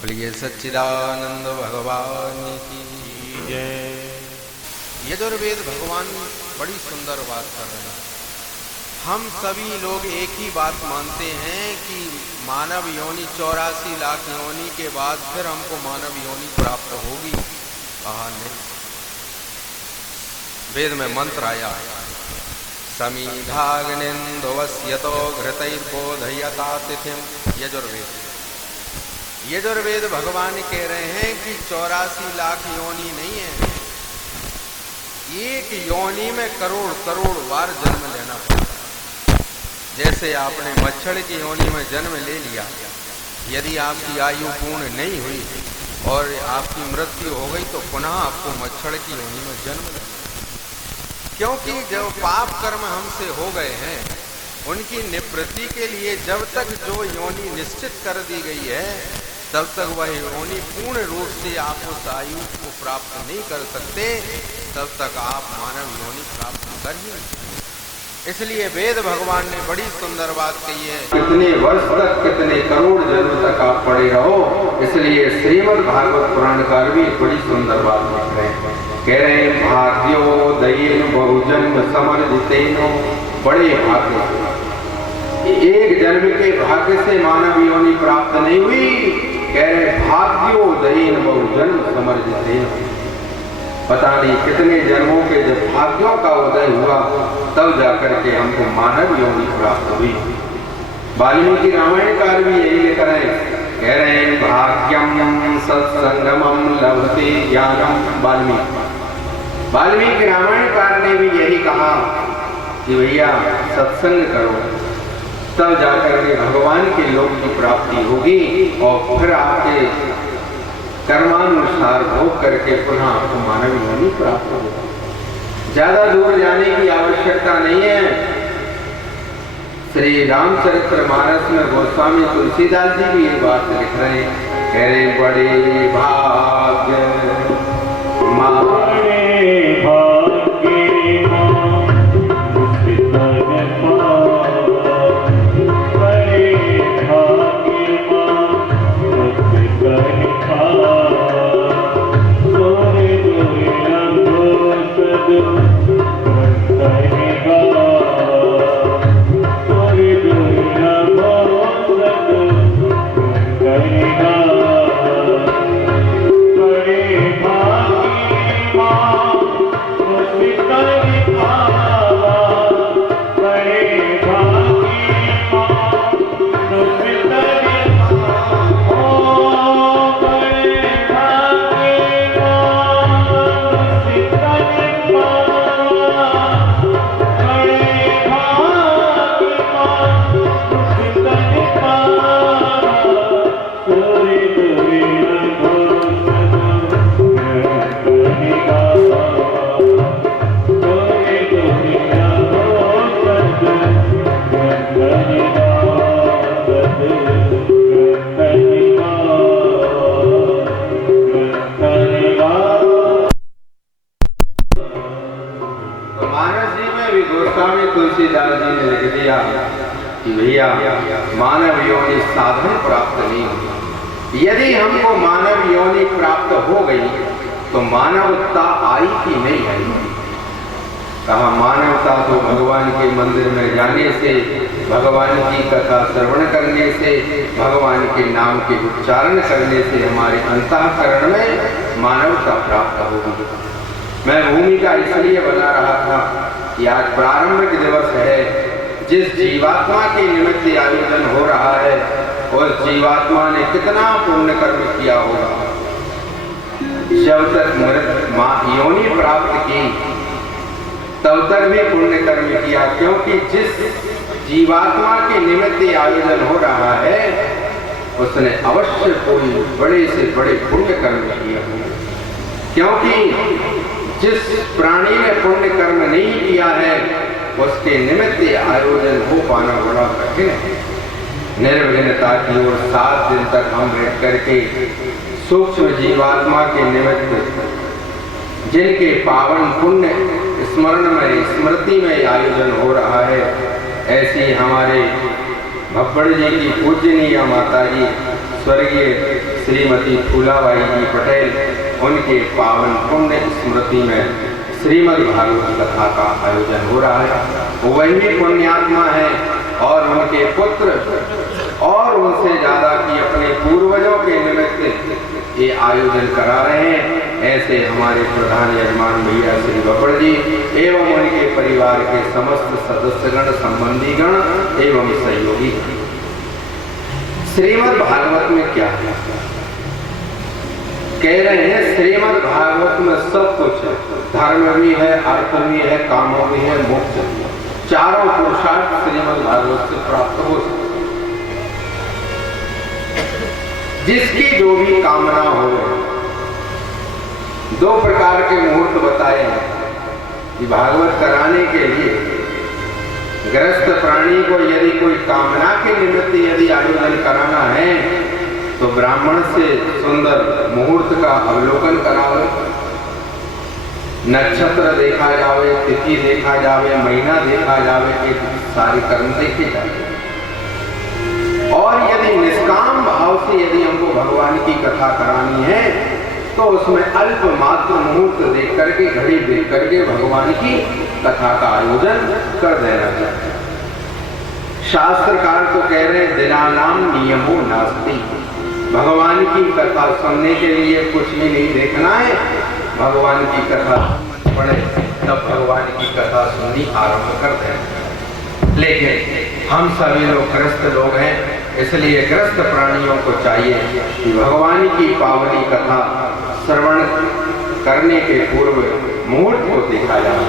बोलिए सच्चिदानंद भगवान की जय। यजुर्वेद भगवान बड़ी सुंदर बात कर रहे हैं। हम सभी लोग एक ही बात मानते हैं कि मानव योनि 84 लाख योनि के बाद फिर हमको मानव योनि प्राप्त होगी। कहा नहीं, वेद में मंत्र आया, समीधाग्निन्दुवस्यतो घृतैर्बोधयता तिथिम। यजुर्वेद भगवान कह रहे हैं कि 84 लाख योनि नहीं है, एक योनि में करोड़ करोड़ बार जन्म लेना पड़ता है। जैसे आपने मच्छर की योनि में जन्म ले लिया, यदि आपकी आयु पूर्ण नहीं हुई और आपकी मृत्यु हो गई तो पुनः आपको मच्छर की योनि में जन्म लेना, क्योंकि जो पाप कर्म हमसे हो गए हैं उनकी निवृत्ति के लिए जब तक जो योनि निश्चित कर दी गई है तब तक वह योनि पूर्ण रूप से आप उस आयु को प्राप्त नहीं कर सकते, तब तक आप मानव योनि प्राप्त कर ही नहीं। इसलिए वेद भगवान ने बड़ी सुंदर बात कही है, कितने वर्ष तक, कितने करोड़ जन्म तक आप पड़े रहो। इसलिए श्रीमद् भागवत पुराणकार भी बड़ी सुंदर बात लिख रहे हैं, कह रहे हैं भाग्योदयेन बहुजन्म समर्जितेनो। बड़े भाग्य, एक जन्म के भाग्य से मानव योनि प्राप्त नहीं हुई, कह रहे भाग्योदयेन बहुजन्म समर्जितेनो। पता नहीं कितने जन्मों के जब भाग्यों का उदय हुआ तब जाकर के हमको मानव योनि प्राप्त हुई। वाल्मीकि रामायणकार भी यही लिख रहे हैं, कह रहे हैं भाग्यम सत्संगमम लभते ज्ञानम। वाल्मीकि रामायणकार ने भी यही कहा कि भैया सत्संग करो, तब जाकर के भगवान के लोक की प्राप्ति होगी और फिर आपके कर्मानुसार भोग करके पुनः आपको मानव योनि प्राप्त होगी। ज्यादा दूर जाने की आवश्यकता नहीं है। श्री रामचरितमानस में गोस्वामी तुलसीदास जी भी ये बात लिख रहे हैं, कह रहे बड़े भाग्य तुलसीदास जी ने लिख दिया कि भैया मानव योनि साधन प्राप्त नहीं हुई। यदि हमको मानव योनि प्राप्त हो गई तो मानवता आई कि नहीं आई। कहा मानवता तो भगवान के मंदिर में जाने से, भगवान की कथा श्रवण करने से, भगवान के नाम के उच्चारण करने से हमारे अंतःकरण में मानवता प्राप्त होगी। मैं भूमिका इसलिए बना रहा था कि आज प्रारंभिक दिवस है, जिस जीवात्मा के निमित्त आयोजन हो रहा है उस जीवात्मा ने कितना पुण्य कर्म किया होगा। जब तक मृत योनि प्राप्त की तब तक भी पुण्य कर्म किया, क्योंकि जिस जीवात्मा के निमित्त आयोजन हो रहा है उसने अवश्य कोई बड़े से बड़े पुण्य कर्म किया होगा। क्योंकि जिस प्राणी ने पुण्य कर्म नहीं किया है उसके निमित्त आयोजन हो पाना बड़ा कठिन है। निर्विघ्नता की ओर 7 दिन तक हम बैठ करके सूक्ष्म जीवात्मा के निमित्त जिनके पावन पुण्य स्मरण में, स्मृति में आयोजन हो रहा है, ऐसी हमारे भप्पड़ जी की पूजनीय माता जी स्वर्गीय श्रीमती फूलाबाई जी पटेल, उनके पावन पुण्य स्मृति में श्रीमद् भागवत कथा का आयोजन हो रहा है। वही पुण्यात्मा है और उनके पुत्र और उनसे ज्यादा की अपने पूर्वजों के निमित्त ये आयोजन करा रहे हैं। ऐसे हमारे प्रधान यजमान भैया श्री बब्बर जी एवं उनके परिवार के समस्त सदस्यगण, संबंधीगण एवं सहयोगी। श्रीमद् भागवत में क्या है? कह रहे हैं श्रीमद् भागवत में सब कुछ है, धर्म भी है, अर्थ भी है, काम भी है, मोक्ष भी है। चारों पुरुषार्थ श्रीमद् भागवत से प्राप्त हो सकते। जिसकी जो भी कामना हो, दो प्रकार के मुहूर्त बताए हैं कि भागवत कराने के लिए गृहस्थ प्राणी को यदि कोई कामना के निमित्त यदि आयोजन कराना है तो ब्राह्मण से सुंदर मुहूर्त का अवलोकन करावे, नक्षत्र देखा जावे, तिथि देखा जावे, महीना देखा जावे, एक सारी कर्म देखे जावे। और यदि निष्काम भाव से यदि हमको भगवान की कथा करानी है तो उसमें अल्प मात्र मुहूर्त देख करके, घड़ी देख करके भगवान की कथा का आयोजन कर देना चाहिए। शास्त्रकार तो कह रहे हैं दिनानाम नियमो नास्ति, भगवान की कथा सुनने के लिए कुछ भी नहीं देखना है। भगवान की कथा पढ़े तब भगवान की कथा सुननी आरंभ कर दें। लेकिन हम सभी लोग ग्रस्त लोग हैं, इसलिए ग्रस्त प्राणियों को चाहिए कि भगवान की पावनी कथा श्रवण करने के पूर्व मुहूर्त को देखा जाए,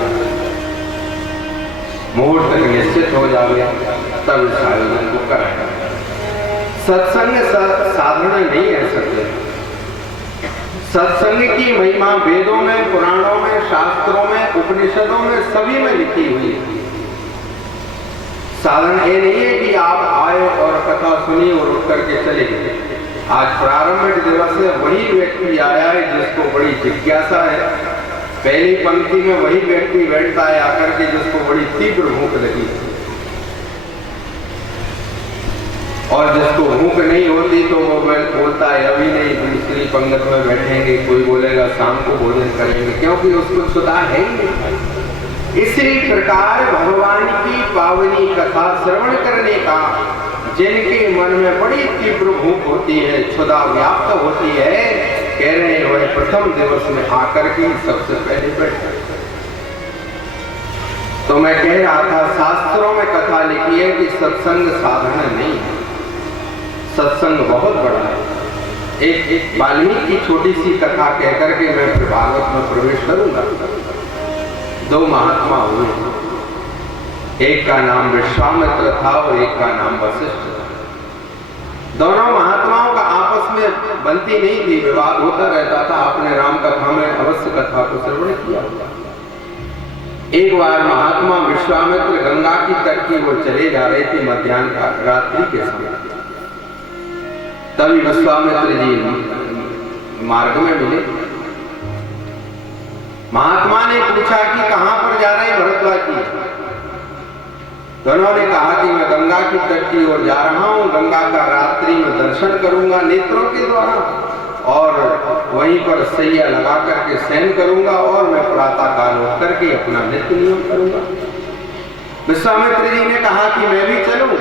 मुहूर्त निश्चित हो जाए तब इस आयोजन को कराया। सत्संग साधारण नहीं है। सत्संग की महिमा वेदों में, पुराणों में, शास्त्रों में, उपनिषदों में, सभी में लिखी हुई है। साधन ये नहीं है कि आप आए और कथा सुनी और उठ करके चले गए। आज प्रारंभिक दिवस से वही व्यक्ति आया है जिसको बड़ी जिज्ञासा है, पहली पंक्ति में वही व्यक्ति बैठता है आकर के जिसको बड़ी तीव्र भूख लगी, और जिसको भूख नहीं होती तो वो बोलता है अभी नहीं, दूसरी पंक्ति में बैठेंगे, कोई बोलेगा शाम को भोजन करेंगे, क्योंकि उसको सुधा है ही नहीं। इसी प्रकार भगवान की पावनी कथा श्रवण करने का जिनके मन में बड़ी तीव्र भूख होती है, क्षुधा व्याप्त होती है, कह रहे हैं वह प्रथम दिवस में आकर के सबसे पहले बैठे। तो मैं कह रहा था शास्त्रों में कथा लिखी है कि सत्संग साधारण नहीं है, सत्संग बहुत बड़ा है। एक वाल्मीकि की छोटी सी कथा कहकर के मैं फिर भागवत में प्रवेश करूंगा। दो महात्मा हुए, एक का नाम विश्वामित्र था और एक का नाम वशिष्ठ था। दोनों महात्माओं का आपस में बनती नहीं थी, विवाद होता रहता था। आपने राम कथा में अवश्य कथा को श्रवण किया होगा। एक बार महात्मा विश्वामित्र गंगा की तट की ओर चले जा रहे थे मध्याह्न का, रात्रि के समय। तभी विश्वामित्र जी मार्ग में मिले। महात्मा ने पूछा कि कहां पर जा रहे हैं भरद्वाज जी? दोनों ने कहा कि मैं गंगा की तट की ओर जा रहा हूं, गंगा का रात्रि में दर्शन करूंगा नेत्रों के द्वारा, और वहीं पर सैया लगा करके शयन करूंगा, और मैं प्रातः काल उठ करके अपना नित्य नियम करूंगा। विश्वामित्र जी ने कहा कि मैं भी चलूं?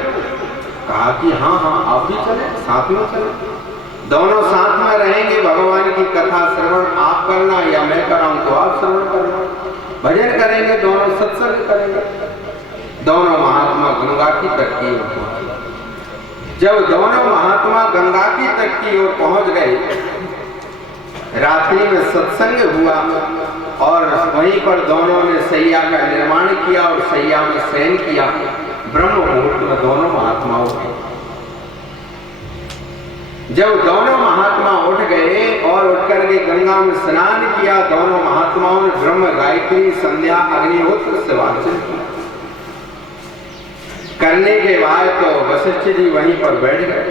कहा कि हाँ आप भी चले, साथ में चले, दोनों साथ में रहेंगे। भगवान की कथा श्रवण आप करना या मैं कराऊं तो आप श्रवण करना, भजन करेंगे, दोनों सत्संग करेंगे। दोनों महात्मा गंगा की तट की ओर पहुंचे। जब दोनों महात्मा गंगा की तट की ओर पहुंच गए, रात्रि में सत्संग हुआ और वहीं पर दोनों ने सैया का निर्माण किया और सैया में शयन किया। ब्रह्म मुहूर्त में दोनों महात्मा उठ गए। जब दोनों महात्मा उठ गए और उठ करके गंगा में स्नान किया, दोनों महात्माओं ने ब्रह्म गायत्री संध्या अग्निहोत्र से वाचन किया। करने के बाद तो वशिष्ठ जी वहीं पर बैठ गए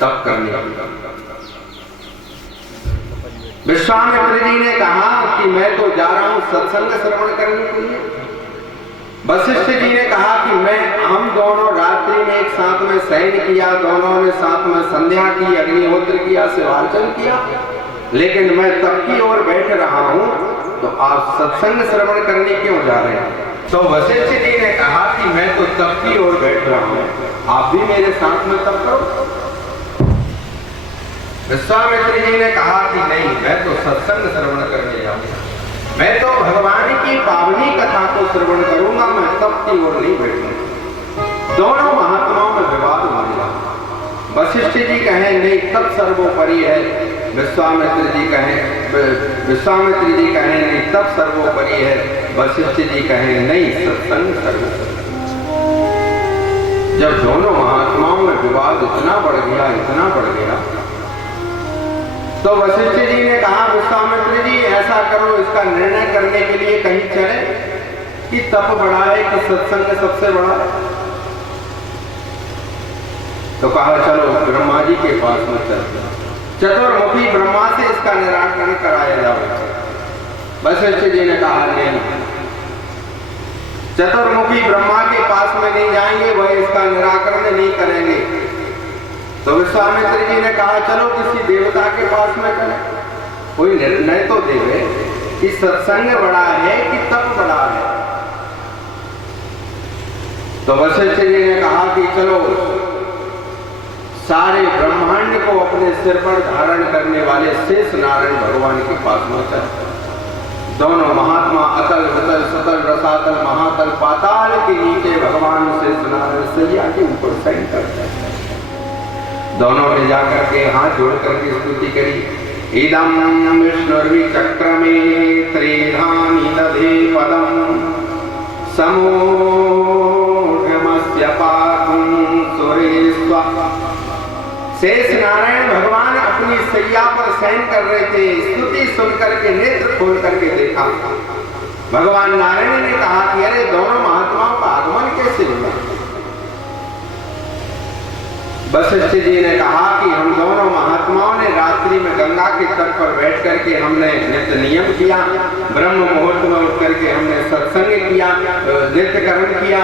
तप करने। विश्वामित्र जी ने कहा कि मैं तो जा रहा हूं सत्संग श्रवण करने के लिए, वशिष्ठ जी ने कहा कि हम दोनों रात्रि में एक साथ में शयन किया, दोनों ने साथ में संध्या की, अग्निहोत्र किया, शिवार्चन किया, लेकिन मैं तब की ओर बैठ रहा हूँ, तो आप सत्संग श्रवण करने क्यों जा रहे हैं? तो वशिष्ठ जी ने कहा कि मैं तो तब की ओर बैठ रहा हूँ, आप भी मेरे साथ में तब करो। विश्वामित्र जी ने कहा कि नहीं, मैं तो सत्संग श्रवण करने जाऊंगा, मैं तो भगवान की पावनी कथा को श्रवण करूंगा, मैं तब की ओर नहीं बैठूंगा। दोनों महात्माओं में विवाद हो गया। वशिष्ठ जी कहें नहीं, तब सर्वोपरि है, विश्वामित्र जी कहें नहीं, तब सर्वोपरि है, वशिष्ठ जी कहें नहीं, सत्संग सर्वोपरि। जब दोनों महात्माओं में विवाद इतना बढ़ गया, तो वशिष्ठ जी ने कहा विश्वामित्र जी ऐसा करो, इसका निर्णय करने के लिए कहीं चले कि तप बड़ा है कि सत्संग सबसे बड़ा है। तो कहा चलो ब्रह्मा जी के पास में चलते, चतुर्मुखी ब्रह्मा से इसका निराकरण कराया जाए। वशिष्ठ जी ने कहा नहीं, चतुर्मुखी ब्रह्मा के पास में नहीं जाएंगे, वह इसका निराकरण नहीं करेंगे। तो विश्वामित्र जी ने कहा चलो किसी देवता के पास में करें, कोई निर्णय तो देवे कि सत्संग बड़ा है कि तप बड़ा है। तो वशिष्ठ जी ने कहा कि चलो सारे ब्रह्मांड को अपने सिर पर धारण करने वाले शेष नारायण भगवान के पास में चलते। दोनों महात्मा अतल वितल सतल रसातल महातल पाताल के नीचे भगवान शेष नारायण सैया के ऊपर शयन करते हैं। दोनों ने जाकर के हाथ जोड़ करके स्तुति करी। इदं विष्णुर्विचक्रमे त्रिधानि दधे पदं समूढमस्य पातुं सुरेस्वा। शेष नारायण भगवान अपनी सैया पर शयन कर रहे थे। स्तुति सुन करके नेत्र खोल करके देखा, भगवान नारायण ने कहा कि अरे दोनों महात्माओं का आगमन कैसे हुआ? वशिष्ठ जी ने कहा कि हम दोनों महात्माओं ने रात्रि में गंगा के तट पर बैठ करके हमने नित्य नियम किया, ब्रह्म मुहूर्त में उठ करके हमने सत्संग किया, नित्य कर्म किया।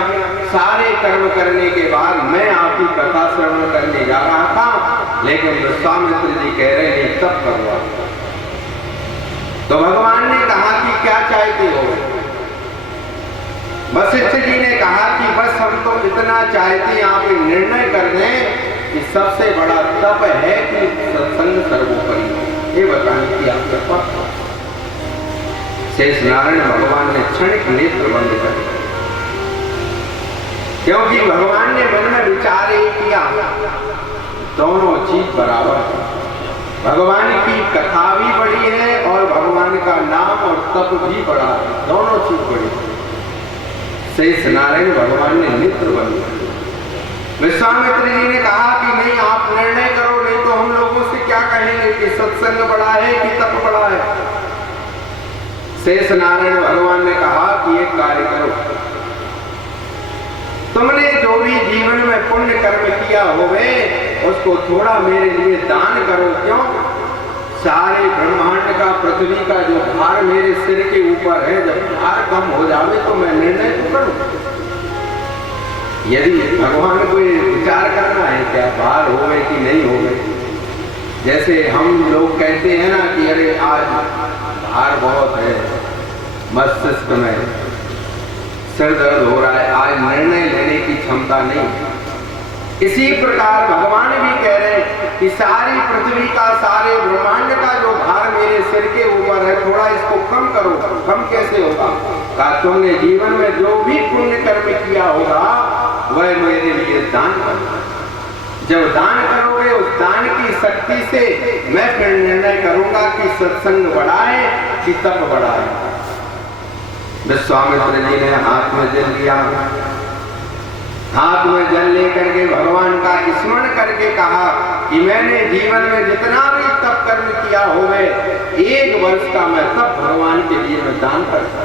सारे कर्म करने के बाद मैं आपकी कथा श्रवण करने जा रहा था, लेकिन विश्वामित्र जी कह रहे हैं तब करूँगा। तो भगवान ने कहा कि क्या चाहते हो? वशिष्ठ जी ने कहा कि बस हम तो इतना चाहते आप निर्णय कर दें कि सबसे बड़ा तप है कि सत्संग सर्वोपरि, ये बताने की आप कृपा। शेष नारायण भगवान ने क्षणिक नेत्र बंद कर दिया, क्योंकि भगवान ने मन में विचार ही किया दोनों चीज बराबर है। भगवान की कथा भी बड़ी है और भगवान का नाम और तप भी बड़ा है, दोनों चीज बड़ी है। शेष नारायण भगवान ने नेत्र बंद कर दिया। विश्वामित्र जी ने कहा कि नहीं, आप निर्णय करो, नहीं तो हम लोगों से क्या कहेंगे कि सत्संग बड़ा है कि तप बड़ा है। शेष नारायण भगवान ने कहा कि एक कार्य करो, तुमने जो भी जीवन में पुण्य कर्म किया होवे उसको थोड़ा मेरे लिए दान करो। क्यों? सारे ब्रह्मांड का, पृथ्वी का जो भार मेरे सिर के ऊपर है, जब भार कम हो जावे तो मैं निर्णय तो करूं। यदि भगवान को विचार करना है क्या भार होवे कि नहीं होवे, जैसे हम लोग कहते हैं ना कि अरे आज भार बहुत है, मस्तिष्क में सिर दर्द हो रहा है, आज निर्णय लेने की क्षमता नहीं। इसी प्रकार भगवान भी कह रहे हैं कि सारी पृथ्वी का, सारे ब्रह्मांड का जो भार मेरे सिर के ऊपर है, थोड़ा इसको कम करो। कम कैसे होगा? कहा तुमने जीवन में जो भी पुण्य कर्म किया होगा वह मेरे लिए दान करना। जब दान करोगे उस दान की शक्ति से मैं फिर निर्णय करूंगा कि सत्संग बड़ा है कि तप बड़ा है। विश्वामित्र जी ने हाथ में जल लिया, हाथ में जल लेकर के भगवान का स्मरण करके कहा कि मैंने जीवन में जितना भी तप कर्म किया होवे, 1 वर्ष का मैं तप भगवान के लिए मैं दान करता।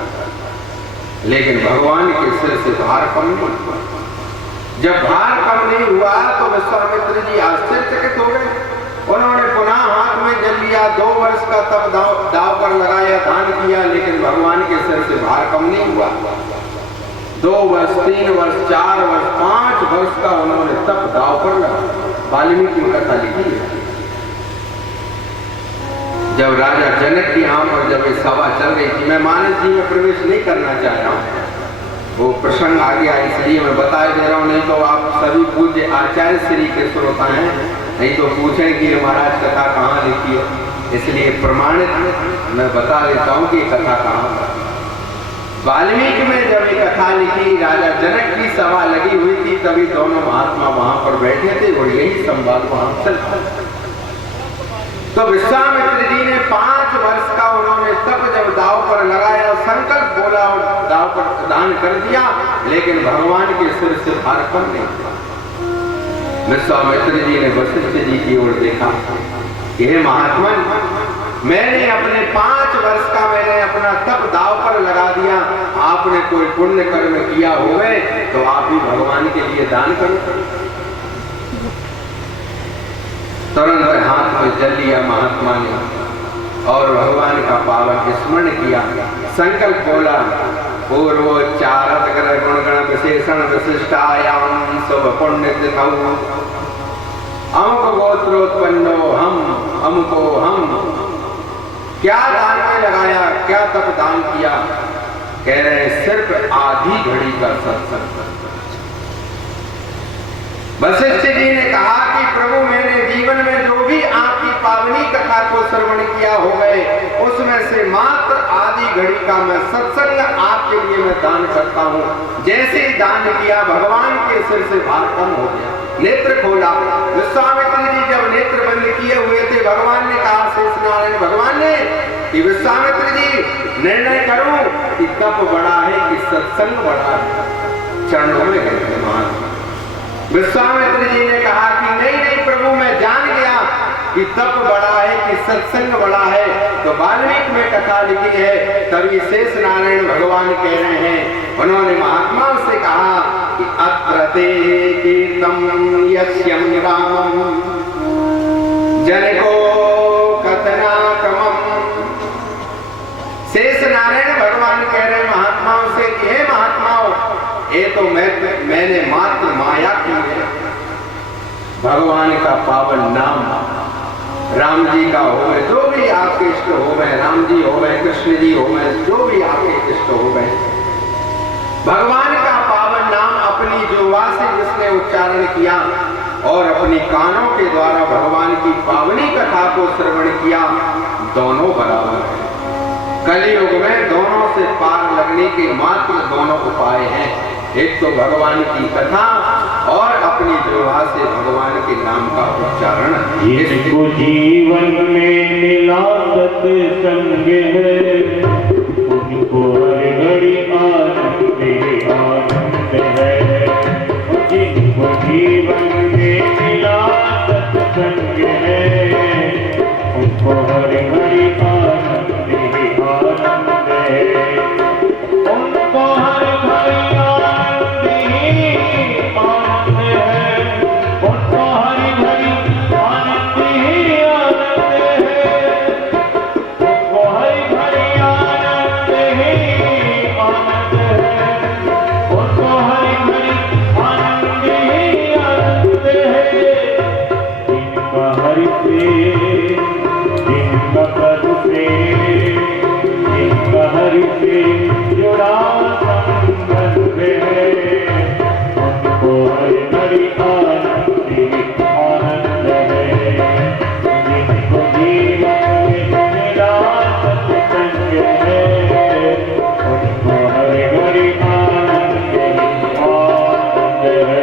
लेकिन भगवान के सिर से भार कम नहीं हुआ। जब भार कम नहीं हुआ तो विश्वामित्र जी आश्चर्यचकित हो गए। उन्होंने पुनः हाथ में जल लिया, 2 वर्ष का तप दाव पर लगाया, दान किया, लेकिन भगवान के सिर से भार कम नहीं हुआ। 2 वर्ष 3 वर्ष 4 वर्ष 5 वर्ष का उन्होंने तप दाव पर लगा। वाल्मीकि की कथा लिखी है। जब राजा जनक की यहाँ पर जब ये सभा चल रही थी, मैं मानस जी में प्रवेश नहीं करना चाह रहा हूँ, वो प्रसंग आ गया इसलिए मैं बता दे रहा हूँ, नहीं तो आप सभी पूज्य आचार्य श्री के श्रोता हैं, नहीं तो पूछें कि महाराज कथा कहाँ लिखी हो, इसलिए प्रमाणित मैं बता देता हूँ कि कथा कहाँ पर। वाल्मीकि में जब ये कथा लिखी, राजा जनक की सभा लगी हुई थी, तभी दोनों महात्मा वहां पर बैठे थे और यही संवाद वहां चलता। तो विश्वामित्र जी ने 5 वर्ष का उन्होंने तप जब दाव पर लगाया, संकल्प बोला और दाव पर दान कर दिया, लेकिन भगवान के सिर से भार कम नहीं था। विश्वामित्र जी ने वशिष्ठ जी की ओर देखा कि हे महात्मा, मैंने अपने 5 वर्ष का मैंने अपना तप दाव पर लगा दिया, आपने कोई पुण्य कर्म किया होवे तो आप भी भगवान के लिए दान करो। तुरंत हाथ में जल लिया महात्मा ने और भगवान का पावन स्मरण किया, संकल्प बोला, पूर्वोच्चारत गुणगण विशेषण विशिष्टायाम शुभ पुण्य तिथौ अमुक गोत्रोत्पन्नो हम अमुको हम। क्या दान में लगाया, क्या तप दान किया? कह रहे हैं सिर्फ आधी घड़ी का सत्संग। वशिष्ठ जी ने कहा कि प्रभु, मैंने जीवन में जो भी आपकी पावनी कथा को श्रवण किया हो गए, उसमें से मात्र आधी घड़ी का मैं सत्संग आपके लिए मैं दान करता हूँ। जैसे ही दान किया, भगवान के सिर से भार कम हो गया, नेत्र खोला। विश्वामित्र जी जब नेत्र बंद किए हुए थे, भगवान ने कहा, शेषनारायण भगवान ने कि विश्वामित्र जी, निर्णय करो कि तप बड़ा है कि सत्संग बड़ा है। चरणों में गए महात्मा। विश्वामित्र जी ने कहा कि नहीं नहीं प्रभु, मैं जान गया कि तप बड़ा है कि सत्संग बड़ा है। तो वाल्मीकि में कथा लिखी है, तभी शेष नारायण भगवान कह रहे हैं, उन्होंने महात्माओं से कहा कि अत्र ते कीर्तम यस्यम रामम जनको कथनाकमम। शेष नारायण भगवान कह रहे महात्माओं से कि हे महात्माओं, ये तो मैंने मात्र माया की है। भगवान का पावन नाम राम जी का हो गए, जो भी आपके इष्ट हो गए, राम जी हो गए, कृष्ण जी हो गए, जो भी आपके इष्ट हो गए, भगवान का पावन नाम अपनी जिह्वा से जिसने उच्चारण किया और अपनी कानों के द्वारा भगवान की पावनी कथा को श्रवण किया, दोनों बराबर है। कलियुग में दोनों से पार लगने के मात्र दोनों उपाय हैं, एक तो भगवान की कथा और अपनी जिह्वा से भगवान के नाम का उच्चारण। जिसको जीवन में मिला सत्संग है, उनको हर घड़ी आनंद है। जिसको जीवन में मिला सत्संग है, उनको हर घड़ी आनंद है। उनको हर घड़ी आनंद ही आनंद है। उनको हर घड़ी आनंद ही आनंद है। उनको हर घड़ी आनंद ही आनंद है। उनको हर घड़ी आनंद ही आनंद है। जिनका हरि से, जिनका प्रभु से, जिनका हरि से जुड़ा संबंध है, उनको हर घड़ी आनंद ही आनंद है। जिनको जीवन में मिला सत्संग है, उनको हर घड़ी आनंद ही आनंद है।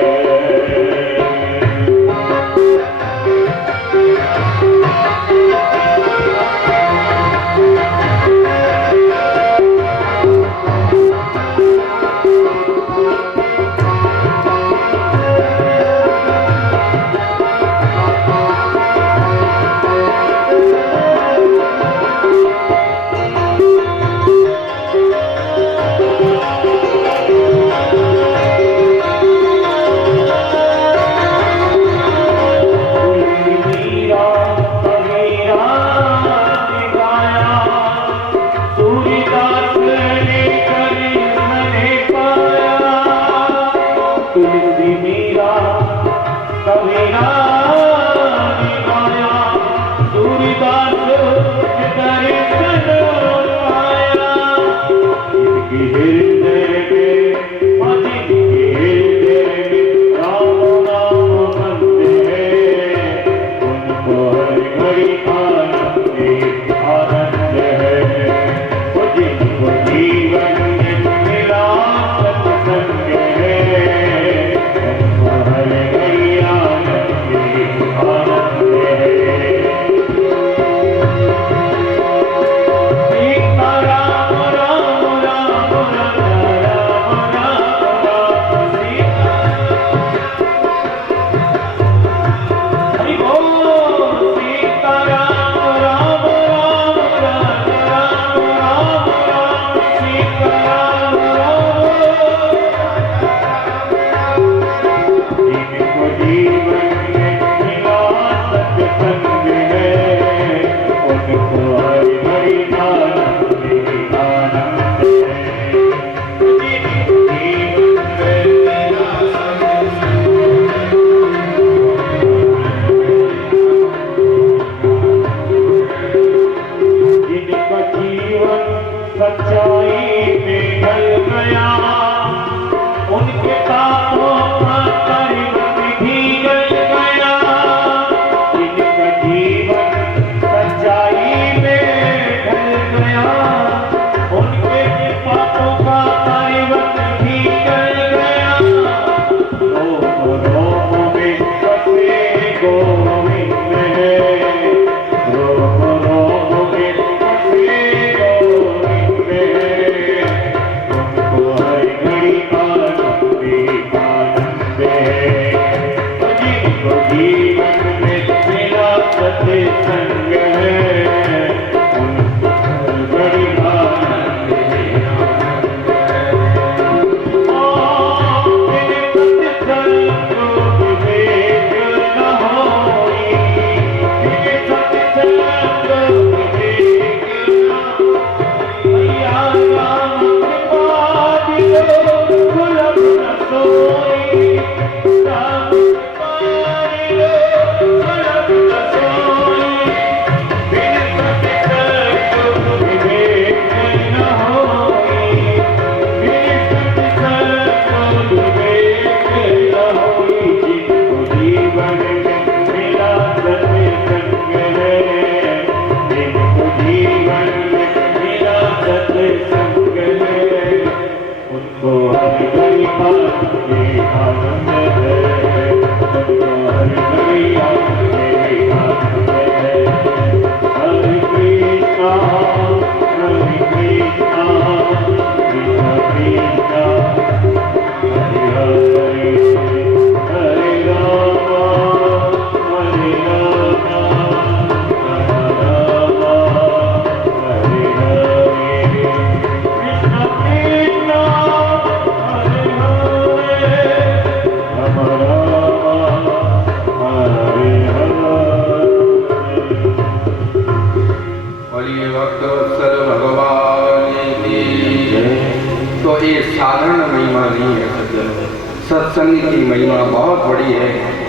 सत्संग की महिमा बहुत बड़ी है।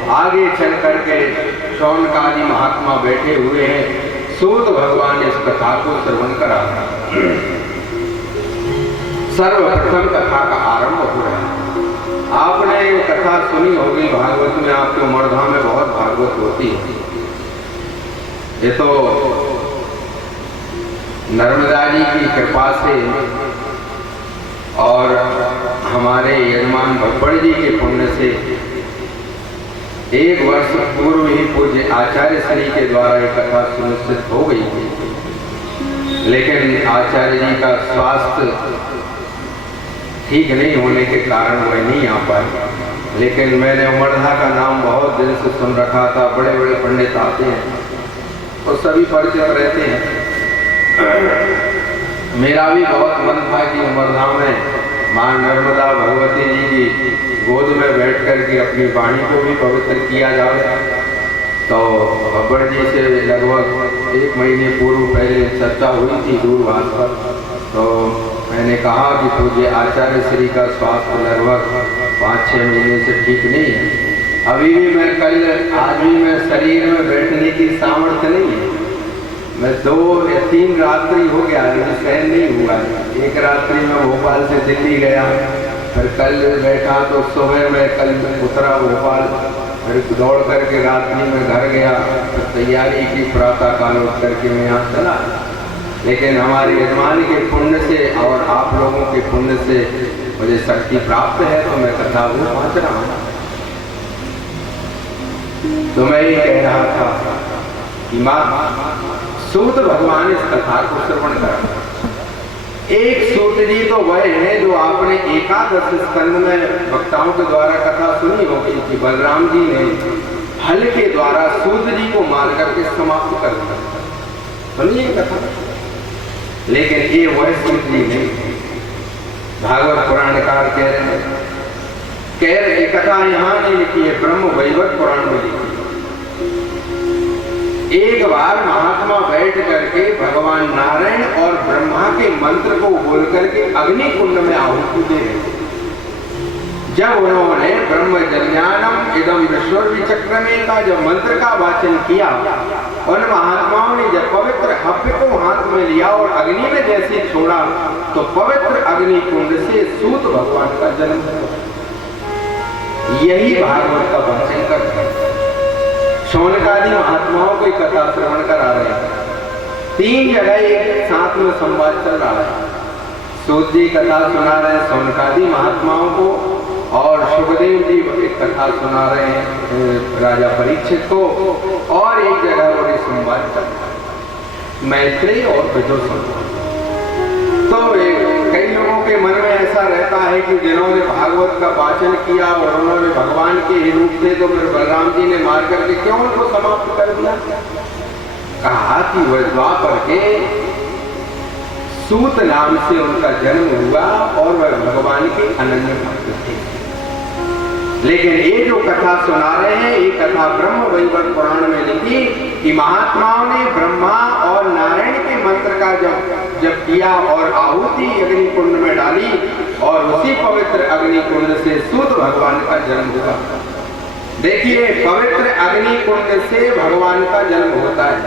आगे चल करके शौनकादि महात्मा बैठे हुए हैं। सूत भगवान इस कथा को श्रवण करा। सर्वप्रथम कथा का आरंभ हो रहा है। आपने ये कथा सुनी होगी भागवत में, आपके उमरधाम में बहुत भागवत होती है। ये तो नर्मदा जी की कृपा से और हमारे यजमान भब्बड़ जी के पुण्य से 1 वर्ष पूर्व ही पूज्य आचार्य श्री के द्वारा ये कथा सुनिश्चित हो गई थी, लेकिन आचार्य जी का स्वास्थ्य ठीक नहीं होने के कारण वह नहीं आ पाए। लेकिन मैंने उमरधा का नाम बहुत दिन से सुन रखा था। बड़े बड़े पंडित आते हैं और सभी परिचित रहते हैं। मेरा भी बहुत मन था कि उमरधा में माँ नर्मदा भगवती जी की गोद में बैठ कर के अपनी वाणी को भी पवित्र किया जाए। तो भब्बड़ जी से लगभग 1 महीने पूर्व पहले चर्चा हुई थी दूरभाष पर। तो मैंने कहा कि पूज्य आचार्य श्री का स्वास्थ्य लगभग 5-6 महीने से ठीक नहीं है। अभी भी मैं आज भी मैं शरीर में बैठने की सामर्थ्य नहीं है। मैं 2 या 3 रात्रि हो गया, मुझे सहन नहीं हुआ। एक रात्रि में भोपाल से दिल्ली गया, फिर कल बैठा तो सुबह में कल उतरा भोपाल, फिर दौड़ करके रात्रि में घर गया, फिर तैयारी की, प्रातः काल उठ करके मैं यहाँ चला। लेकिन हमारे यजमान के पुण्य से और आप लोगों के पुण्य से मुझे शक्ति प्राप्त है, तो मैं कथा को पहुँच रहा हूँ। तो मैं ये कह रहा था कि माँ सूत भगवान इस कथा को श्रवण करा। एक सूत जी तो वह है जो आपने एकादश स्कंद में वक्ताओं के द्वारा कथा सुनी होगी कि बलराम जी ने हल के द्वारा सूत जी को मार करके समाप्त कर दिया। सुनिए कथा। लेकिन ये वह सूत जी नहीं। भागवत पुराणकार कह रहे कथा यहाँ नहीं लिखी है, ब्रह्म वैवर्त पुराण में लिखी। एक बार महात्मा बैठ करके भगवान नारायण और ब्रह्मा के मंत्र को बोल करके अग्नि कुंड में आहुति दे रहे थे। जब उन्होंने ब्रह्म जन्यानम इदम विश्वर्वी चक्रमे का जब मंत्र का वाचन किया, उन महात्माओं ने जब पवित्र हव्य को हाथ में लिया और अग्नि में जैसे छोड़ा तो पवित्र अग्नि कुंड से सूत भगवान का जन्म हुआ। यही भागवत का वाचन कर रहे हैं। शौनकादि महात्माओं की कथा श्रवण करा रहे हैं। 3 जगह एक साथ में संवाद चल रहा है। सूत जी कथा सुना रहे हैं शौनकादि महात्माओं को, और सुखदेव जी एक कथा सुना रहे हैं राजा परीक्षित को, और एक जगह वो संवाद चल रहा है मैत्रेय और विदुर संवाद। तो कई लोगों के मन में ऐसा रहता है कि जिन्होंने भागवत का वाचन किया और उन्होंने भगवान के ही रूप थे, तो फिर बलराम जी ने मार करके क्यों उनको समाप्त कर दिया। कहा कि वह द्वापर के सूत नाम से उनका जन्म हुआ और वह भगवान के अनन्य भक्त थे। लेकिन ये जो कथा सुना रहे हैं, ये कथा ब्रह्म वैवर्त पुराण में लिखी कि महात्माओं ने ब्रह्मा और नारायण के मंत्र का जब किया और आहुति अग्नि कुंड में डाली, और उसी पवित्र अग्नि कुंड से सूत भगवान का जन्म हुआ। देखिए, पवित्र अग्नि कुंड से भगवान का जन्म होता है।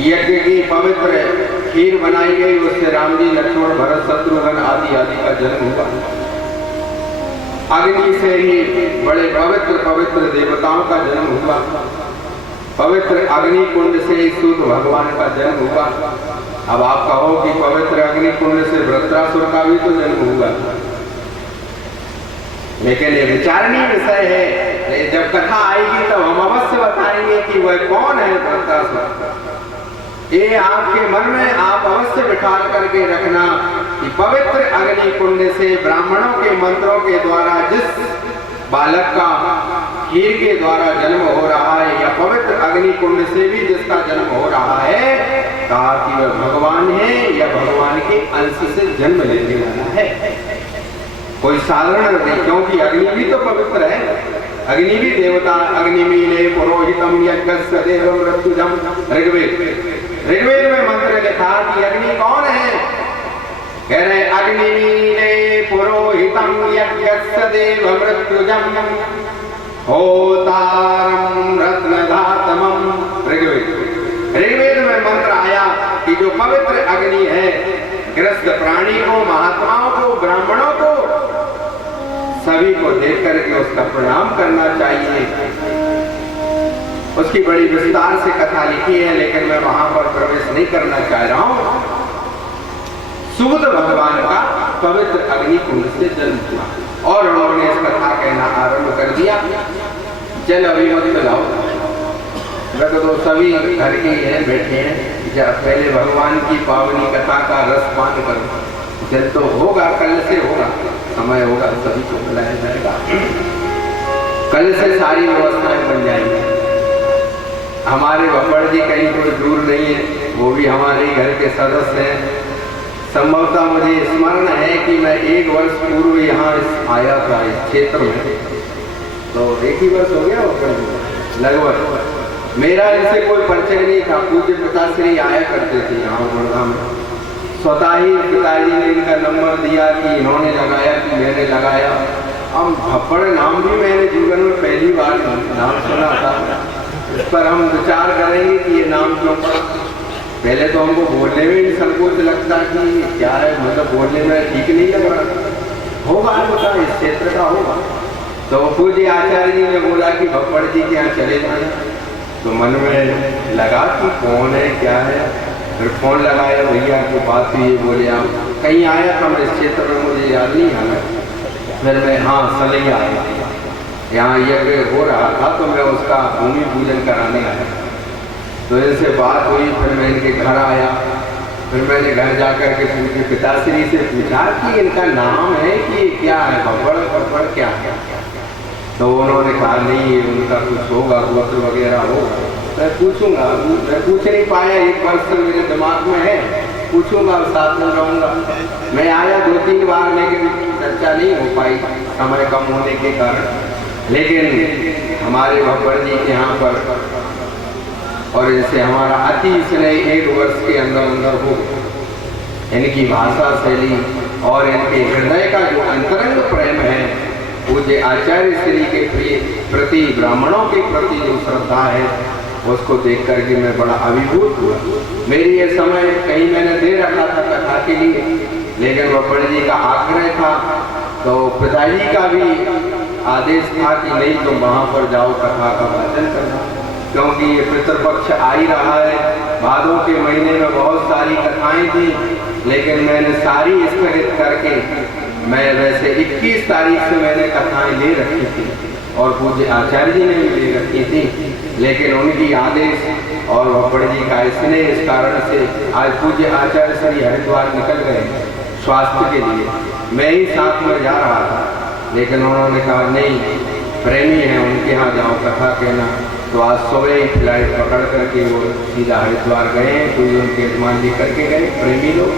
यज्ञ की पवित्र खीर बनाई गई, उससे राम जी, लक्ष्मण, भरत, शत्रुघ्न आदि आदि का जन्म हुआ। अग्नि से ही बड़े पवित्र पवित्र देवताओं का जन्म हुआ। पवित्र अग्नि कुंड से ही सूत भगवान का जन्म हुआ। अब आप कहो कि पवित्र अग्नि कुंड से वृत्रासुर का भी तो जन्म हुआ, लेकिन ये विचारणीय विषय है। जब कथा आएगी तब हम अवश्य बताएंगे कि वह कौन है वृत्रासुर। ये आपके मन में आप अवश्य बिठा करके रखना कि पवित्र अग्नि कुंड से ब्राह्मणों के मंत्रों के द्वारा जिस बालक का खीर के द्वारा जन्म हो रहा है, या पवित्र अग्नि कुंड से भी जिसका जन्म हो रहा है, कहा कि वह भगवान है या भगवान के अंश से जन्म लेने वाला है। कोई साधारण नहीं, क्योंकि अग्नि भी तो पवित्र है, अग्नि भी देवता। अग्निमीले पुरोहितम यज्ञस्य देवं मृत्युजम। ऋग्वेद में मंत्र लिखा कि अग्नि कौन है। कह रहे अग्निमीले पुरोहितम यज्ञस्य देवं मृत्युजम होतारम रत्नधातमम। ऋग्वेद में मंत्र आया कि जो पवित्र अग्नि है, गृहस्थ प्राणी को, महात्माओं को, ब्राह्मणों को, सभी को देख करके उसका प्रणाम करना चाहिए। उसकी बड़ी विस्तार से कथा लिखी है, लेकिन मैं वहां पर प्रवेश नहीं करना चाह रहा हूं। सूत भगवान का पवित्र अग्नि कुंड से जन्म हुआ और उन्होंने इस कथा कहना आरंभ कर दिया। चल अभी मत चलाओ, तो सभी घर के हैं, बैठे हैं, जब पहले भगवान की पावनी कथा का रस पान करो। जल तो होगा, कल से होगा, समय होगा, सभी को बुलाया जाएगा। कल से सारी व्यवस्थाएं बन जाएंगी। हमारे भप्पड़ जी कहीं कोई दूर नहीं है, वो भी हमारे घर के सदस्य हैं। संभवतः मुझे स्मरण है कि मैं 1 वर्ष पूर्व यहाँ आया था इस क्षेत्र में, तो 1 ही वर्ष हो गया लगभग। मेरा इनसे कोई परिचय नहीं था। पूज्य पिताश्री आया करते थे यहाँ गुड़गांव में। स्वतः ही पिताजी ने इनका नंबर दिया कि इन्होंने लगाया कि मैंने लगाया। अब भप्पड़ नाम भी मैंने जीवन में पहली बार नाम सुना था। इस पर हम विचार करेंगे कि ये नाम क्यों पड़ा। पहले तो हमको बोलने में भी संकोच लगता कि क्या है, मतलब बोलने में ठीक नहीं लग रहा। होगा होगा, इस क्षेत्र का होगा। तो पूज्य आचार्य जी ने बोला कि भप्पड़ जी के यहाँ चले जाए। तो मन में लगा कि कौन है, क्या है। फिर फोन लगाया, भैया की बात हुई, बोले आप कहीं आया था मैं इस क्षेत्र में, मुझे याद नहीं आया। फिर मैं सलैया आया, यहाँ यज्ञ हो रहा था तो मैं उसका भूमि पूजन कराने आया। तो इनसे बात हुई, फिर मैं इनके घर आया। फिर मैंने घर जाकर के पूछे पिताश्री से पूछा कि इनका नाम है कि क्या है, भप्पड़ क्या है। तो उन्होंने कहा नहीं, उनका कुछ होगा, गोत्र वगैरह होगा। मैं पूछूंगा, मैं पूछ नहीं पाया। 1 वर्ष से मेरे दिमाग में है, पूछूंगा, साथ में रहूंगा। मैं आया 2-3 बार, लेकिन चर्चा नहीं हो पाई समय कम होने के कारण। लेकिन हमारे भप्पड़ जी के यहाँ पर और इनसे हमारा अति स्नेह 1 वर्ष के अंदर अंदर हो। इनकी भाषा शैली और इनके हृदय का जो अंतरंग प्रेम है, पूज्य आचार्य श्री के प्रति, ब्राह्मणों के प्रति जो श्रद्धा है, उसको देख करके मैं बड़ा अभिभूत हुआ। मेरी ये समय कहीं मैंने दे रखा था कथा के लिए, लेकिन बब्बर जी का आग्रह था, तो पिताजी का भी आदेश था कि नहीं तुम वहाँ पर जाओ कथा का वाचन करना, क्योंकि ये पितृपक्ष आ ही रहा है। भादों के महीने में बहुत सारी कथाएं थी, लेकिन मैंने सारी स्थगित करके, मैं वैसे 21 तारीख से मैंने कथाएं ले रखी थी और पूज्य आचार्य जी ने भी ले रखी थी, लेकिन उनकी आदेश और बब्बर जी का स्नेह, इस कारण से आज पूज्य आचार्य श्री हरिद्वार निकल गए स्वास्थ्य के लिए। मैं ही साथ में जा रहा था, लेकिन उन्होंने कहा नहीं, प्रेमी है उनके यहाँ जाओ कथा कहना। तो आज सुबह ही फ्लाइट पकड़ करके वो सीधा हरिद्वार गए, कोई उनके यजमान लेकर के गए प्रेमी लोग।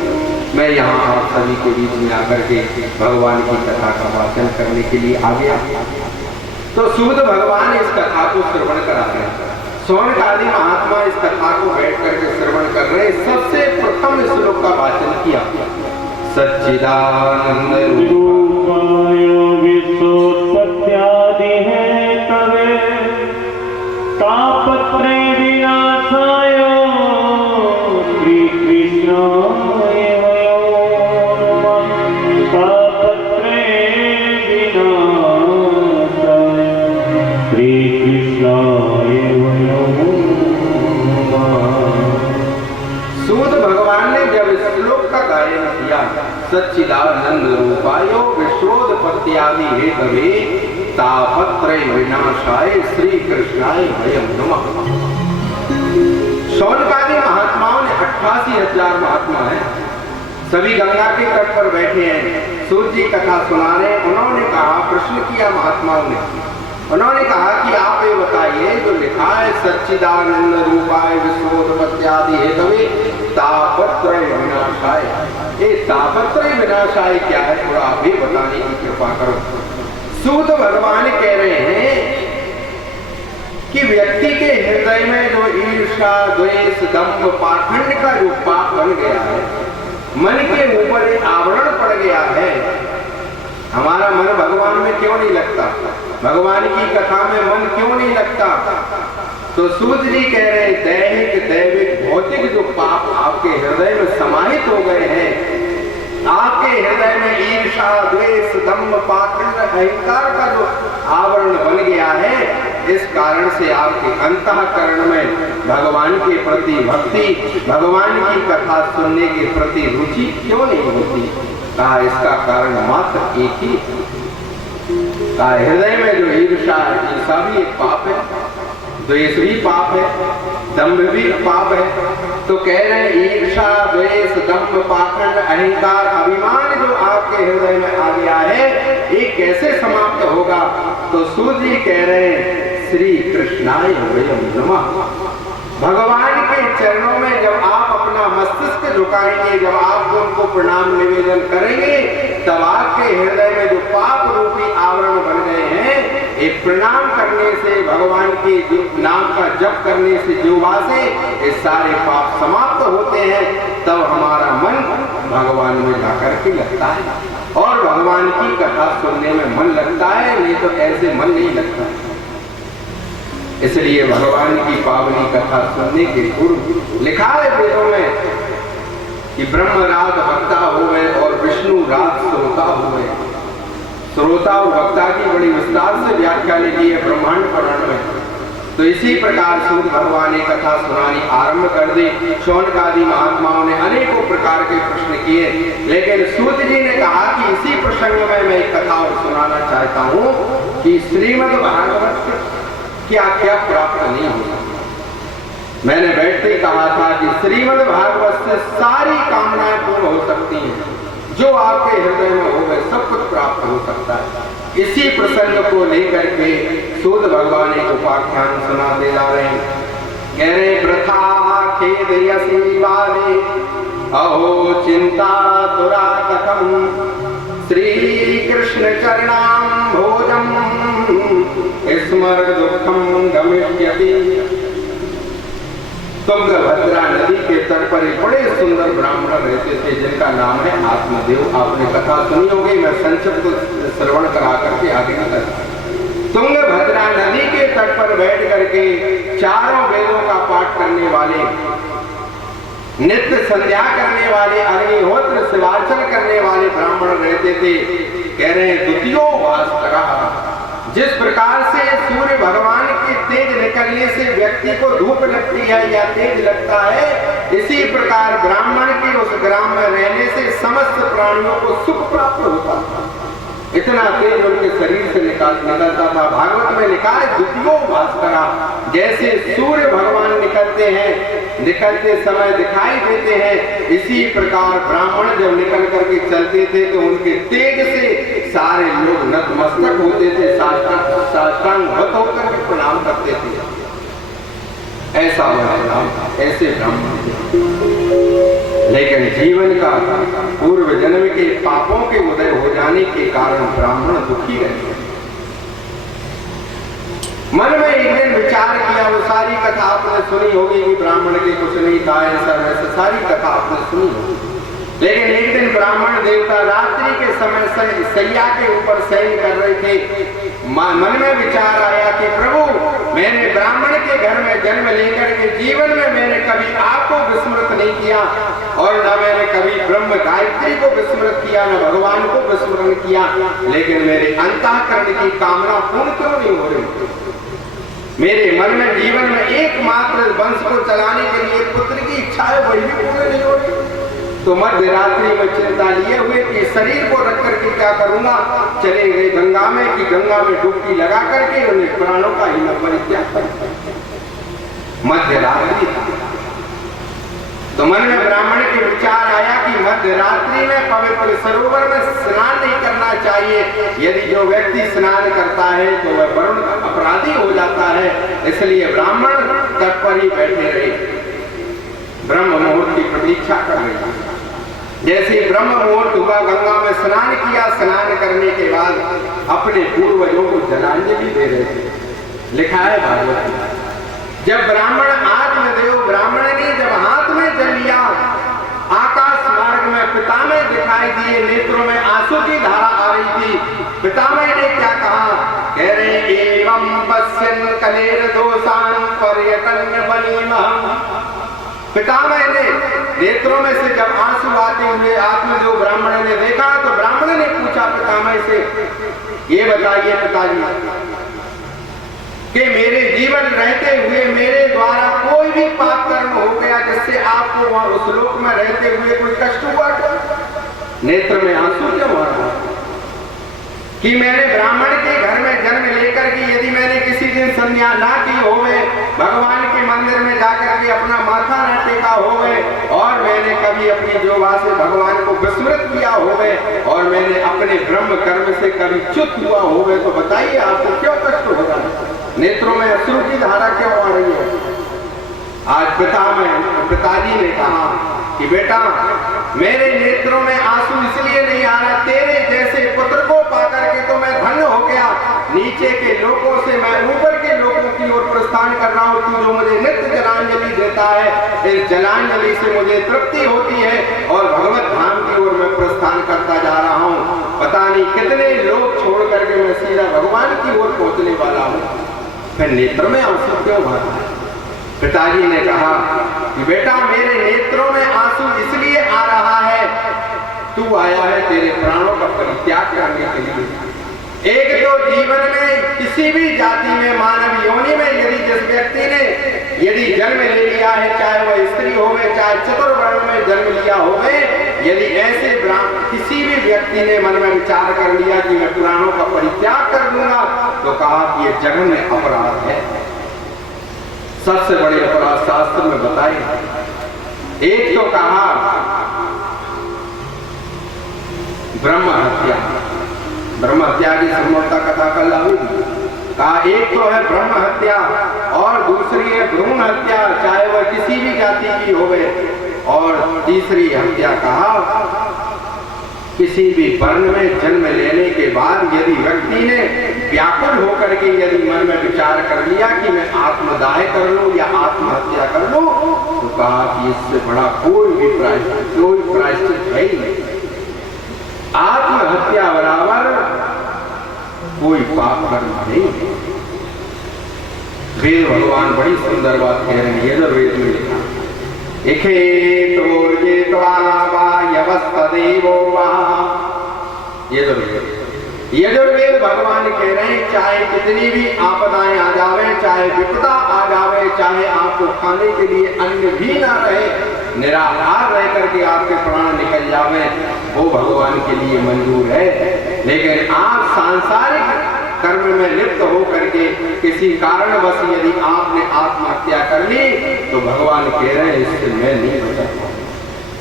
मैं यहाँ आप सभी के बीच में आकर के भगवान की कथा का वाचन करने के लिए आ गया। तो सूद भगवान इस कथा को श्रवण करा रहे हैं। शौनक आदि महात्मा इस कथा को बैठ करके श्रवण कर रहे। सबसे प्रथम श्लोक का वाचन किया, सच्चिदानंद रूपाय विश्वोत्पत्त्यादि है तवे, तापत्रय विनाशाय श्री कृष्णाय वयम्। तापत्रय विनाशाय श्री कृष्णाय वयम्। सूत भगवान ने जब इस श्लोक का गायन किया, सच्चिदानंद रूपायो विश्वोत्पत्त्यादि हेतवे तापत्रय विनाशाय श्री कृष्णाय वयम् नमः। शौनकादि महात्माओं ने 88,000 महात्मा हैं, सभी गंगा के तट पर बैठे हैं, सूर्य जी कथा सुना रहे। उन्होंने कहा, प्रश्न किया महात्माओं ने, उन्होंने कहा कि आप ये बताइए, जो लिखा है सच्चिदानंद रूपाय विश्वोत्पत्त्यादि हेतवे तापत्रय विनाशाय, ये तापत्रय विनाशाय क्या है, थोड़ा आप भी बताने की कृपा करो। सूत भगवान कह रहे हैं कि व्यक्ति के हृदय में जो ईर्ष्या, द्वेष, दंभ, पाखंड का जो पाप बन गया है, मन के ऊपर एक आवरण पड़ गया है। हमारा मन भगवान में क्यों नहीं लगता, भगवान की कथा में मन क्यों नहीं लगता? तो सूत जी कह रहे हैं, दैहिक, दैविक, भौतिक जो पाप आपके हृदय में समाहित हो गए हैं, आपके हृदय में ईर्ष्या, द्वेष, दंभ, पाखंड, अहंकार का जो आवरण बन गया है, इस कारण से आपके अंतःकरण में भगवान के प्रति भक्ति, भगवान की कथा सुनने के प्रति रुचि क्यों नहीं होती? कहा इसका कारण मात्र एक ही, कहा हृदय में जो ईर्ष्या है, ईर्ष्या भी एक पाप है, द्वेष भी पाप है, दंभ भी पाप है। तो कह रहे हैं ईर्ष्या, द्वेष, दंभ, पाखंड, अहंकार, अभिमान जो आपके हृदय में आ गया है, ये कैसे समाप्त होगा? तो सूत जी कह रहे हैं, श्री कृष्णाय वयम् नमः। भगवान के चरणों में जब आप अपना मस्तिष्क झुकाएंगे, जब आप उनको प्रणाम निवेदन करेंगे, तब आपके हृदय में जो पाप रूपी आवरण बन गए हैं, एक प्रणाम करने से, भगवान के नाम का जप करने से, जीवा से ये सारे पाप समाप्त होते हैं। तब हमारा मन भगवान में जाकर के लगता है और भगवान की कथा सुनने में मन लगता है, नहीं तो ऐसे मन नहीं लगता। इसलिए भगवान की पावनी कथा सुनने के पूर्व लिखा है वेदों में कि ब्रह्म राग भक्ता हुए और विष्णु राग श्रोता हुए। श्रोता और भक्ता की बड़ी विस्तार से व्याख्या लिखी है ब्रह्मांड पुराण में। तो इसी प्रकार सूत भगवान ने कथा सुनानी आरंभ कर दी। शौनकादि महात्माओं ने अनेकों प्रकार के प्रश्न किए, लेकिन सूत जी ने कहा कि इसी प्रसंग में मैं एक कथा और सुनाना चाहता हूँ कि श्रीमद् भागवत से क्या क्या प्राप्त नहीं होता। मैंने बैठते ही कहा था कि श्रीमद् भागवत से सारी कामनाएं पूर्ण हो सकती हैं, जो आपके हृदय में हो गए सब कुछ प्राप्त हो सकता है। इसी प्रसंग को लेकर के सूत भगवान एक उपाख्यान सुनाते जा रहे हैं। कह रहे प्रथा खेद यसी बाले अहो चिंता तुरा कथम श्री कृष्ण चरणाम भोजम स्मर दुखम गमिष्यति। तुंगभद्रा नदी के तट पर एक बड़े सुंदर ब्राह्मण रहते थे जिनका नाम है आत्मदेव। आपने कथा सुनी होगी, मैं संक्षिप्त श्रवण करा करके आगे निकल। तुंगभद्रा नदी के तट पर बैठ करके चारों वेदों का पाठ करने वाले, नित्य संध्या करने वाले, अग्निहोत्र शिवार्चन करने वाले ब्राह्मण रहते थे। कह रहे हैं द्वितीयो भास्करा, जिस प्रकार से सूर्य भगवान के तेज निकलने से व्यक्ति को धूप लगती है या तेज लगता है, इसी प्रकार ब्राह्मण के उस ग्राम में रहने से समस्त प्राणियों को सुख प्राप्त होता था। इतना तेज उनके शरीर से निकलता था। भागवत में लिखा है द्वितीयो भास्करा, जैसे सूर्य भगवान निकलते हैं, निकलते समय दिखाई देते हैं, इसी प्रकार ब्राह्मण जब निकल करके चलते थे तो उनके तेज से सारे लोग नतमस्तक होते थे, साष्टांगवत होकर के प्रणाम करते थे। ऐसा ऐसे ब्राह्मण थे। लेकिन जीवन का पूर्व जन्म के पापों के उदय हो जाने के कारण ब्राह्मण दुखी रहे। मन में एक दिन विचार किया, वो सारी कथा आपने सुनी होगी कि ब्राह्मण के कुछ नहीं था, ऐसा सारी कथा आपने सुनी होगी। लेकिन एक दिन ब्राह्मण देवता रात्रि के समय सैया के ऊपर शयन कर रहे थे। मन में विचार आया कि प्रभु, मैंने ब्राह्मण के घर में जन्म लेकर के जीवन में मैंने कभी आपको विस्मृत नहीं किया और न मैंने कभी ब्रह्म गायत्री को विस्मृत किया, न भगवान को विस्मरण किया, लेकिन मेरे अंतःकरण की कामना पूर्ण क्यों नहीं हो रही? मेरे मन में जीवन में एकमात्र वंश को चलाने के लिए पुत्र की इच्छा है, वही भी पूर्ण नहीं हो रही। तो मध्य रात्रि में चिंता लिए हुए कि शरीर को रख करके क्या करूंगा, चले गए गंगा में कि गंगा में डुबकी लगा करके उन्हें प्राणों का ही न परित्याग कर। मध्य रात्रि तो मन में ब्राह्मण के विचार आया कि मध्य रात्रि में पवित्र सरोवर में स्नान नहीं करना चाहिए। यदि जो व्यक्ति स्नान करता है तो वह वरुण अपराधी हो जाता है, इसलिए ब्राह्मण तट पर ही बैठे रहे, ब्रह्म मुहूर्त की प्रतीक्षा कर रहे। जैसे ब्रह्म मुहूर्त हुआ, गंगा में स्नान किया, स्नान करने के बाद अपने पूर्वजों को जलांजलि दे रहे थे। लिखा है भागवत में, जब ब्राह्मण आत्मदेव ब्राह्मण ने जब हाथ में जल लिया, आकाश मार्ग में पितामह दिखाई दिए, नेत्रों में आंसू की धारा आ रही थी। पितामह ने क्या कहा? कह रहे एवं पश्यन् कलेर दोषान पर्यटन बलिमहम्। पितामह ने नेत्रों में से जब आंसू आते हुए आत्मदेव ब्राह्मण ने देखा तो ब्राह्मण ने पूछा पितामह से, ये बताइए पिताजी कि मेरे जीवन रहते हुए मेरे द्वारा कोई भी पाप कर्म हो गया जिससे आपको वहां उस लोक में रहते हुए कोई कष्ट हुआ क्या? नेत्र में आंसू क्यों आ रहा कि मैंने ब्राह्मण के घर में जन्म लेकर के यदि मैंने किसी दिन संध्या ना की होवे, भगवान के मंदिर में जाकर के अपना माथा न टेका होवे, और मैंने कभी अपनी जोवा से भगवान को विस्मृत किया होवे, और मैंने अपने ब्रह्म कर्म से कभी च्युत हुआ होवे, तो बताइए आपको क्यों कष्ट हो रहा है? नेत्रों में अश्रु की धारा क्यों आ रही है? आज पिताजी ने कहा कि बेटा, मेरे नेत्रों में आंसू इसलिए नहीं आ रहा, तेरे जैसे पुत्र को पाकर के तो मैं धन्य हो गया। नीचे के लोगों से मैं ऊपर के लोगों की ओर प्रस्थान कर रहा हूँ। तू जो मुझे नित्य जलांजलि देता है, इस जलांजलि से मुझे तृप्ति होती है और भगवत धाम की ओर मैं प्रस्थान करता जा रहा हूँ। पता नहीं कितने लोग छोड़ करके मैं सीधा भगवान की ओर पहुंचने वाला हूँ। फिर नेत्र में आंसू क्यों भरा है? पिताजी ने कहा कि बेटा, मेरे नेत्रों में आंसू इसलिए आ रहा है, तू आया है तेरे प्राणों का परित्याग करने के लिए। एक तो जीवन में किसी भी जाति में, मानव योनि में यदि जिस व्यक्ति ने यदि जन्म ले लिया है, चाहे वह स्त्री होवे, चाहे चतुर्वर्ण में जन्म लिया होवे, यदि ऐसे किसी भी व्यक्ति ने मन में विचार कर लिया कि मैं प्राणों का परित्याग कर दूंगा, तो कहा कि यह जघन्य अपराध है। सबसे बड़े अपराध शास्त्र में बताए। एक तो कहा ब्रह्म हत्या, ब्रह्म हत्या की संभवता कथा कल हुई। कहा एक तो है ब्रह्म हत्या और दूसरी है भ्रूण हत्या, चाहे वह किसी भी जाति की होवे, और तीसरी हत्या कहा किसी भी वर्ण में जन्म लेने के बाद यदि व्यक्ति ने व्याकुल होकर के यदि मन में विचार कर लिया कि मैं आत्मदाह कर लूं या आत्महत्या कर लूं, तो कहा कि इससे बड़ा कोई प्रायश्चित है ही नहीं। आत्महत्या बराबर कोई पाप कर्म नहीं है। वेद भगवान बड़ी सुंदर बात कह रहे हैं, यजुर्वेद में लिखा, यजुर्वेद भगवान कह रहे हैं चाहे कितनी भी आपदाएं आ जावे, चाहे विपदा आ जावे, चाहे आपको खाने के लिए अन्न भी ना रहे, निराहार रह करके आपके प्राण निकल जावे, वो भगवान के लिए मंजूर है। लेकिन आप सांसारिक कर्म में लिप्त होकर के किसी कारणवश यदि आपने आत्महत्या कर ली, तो भगवान कह रहे हैं इससे मैं नहीं बचा पाऊंगा।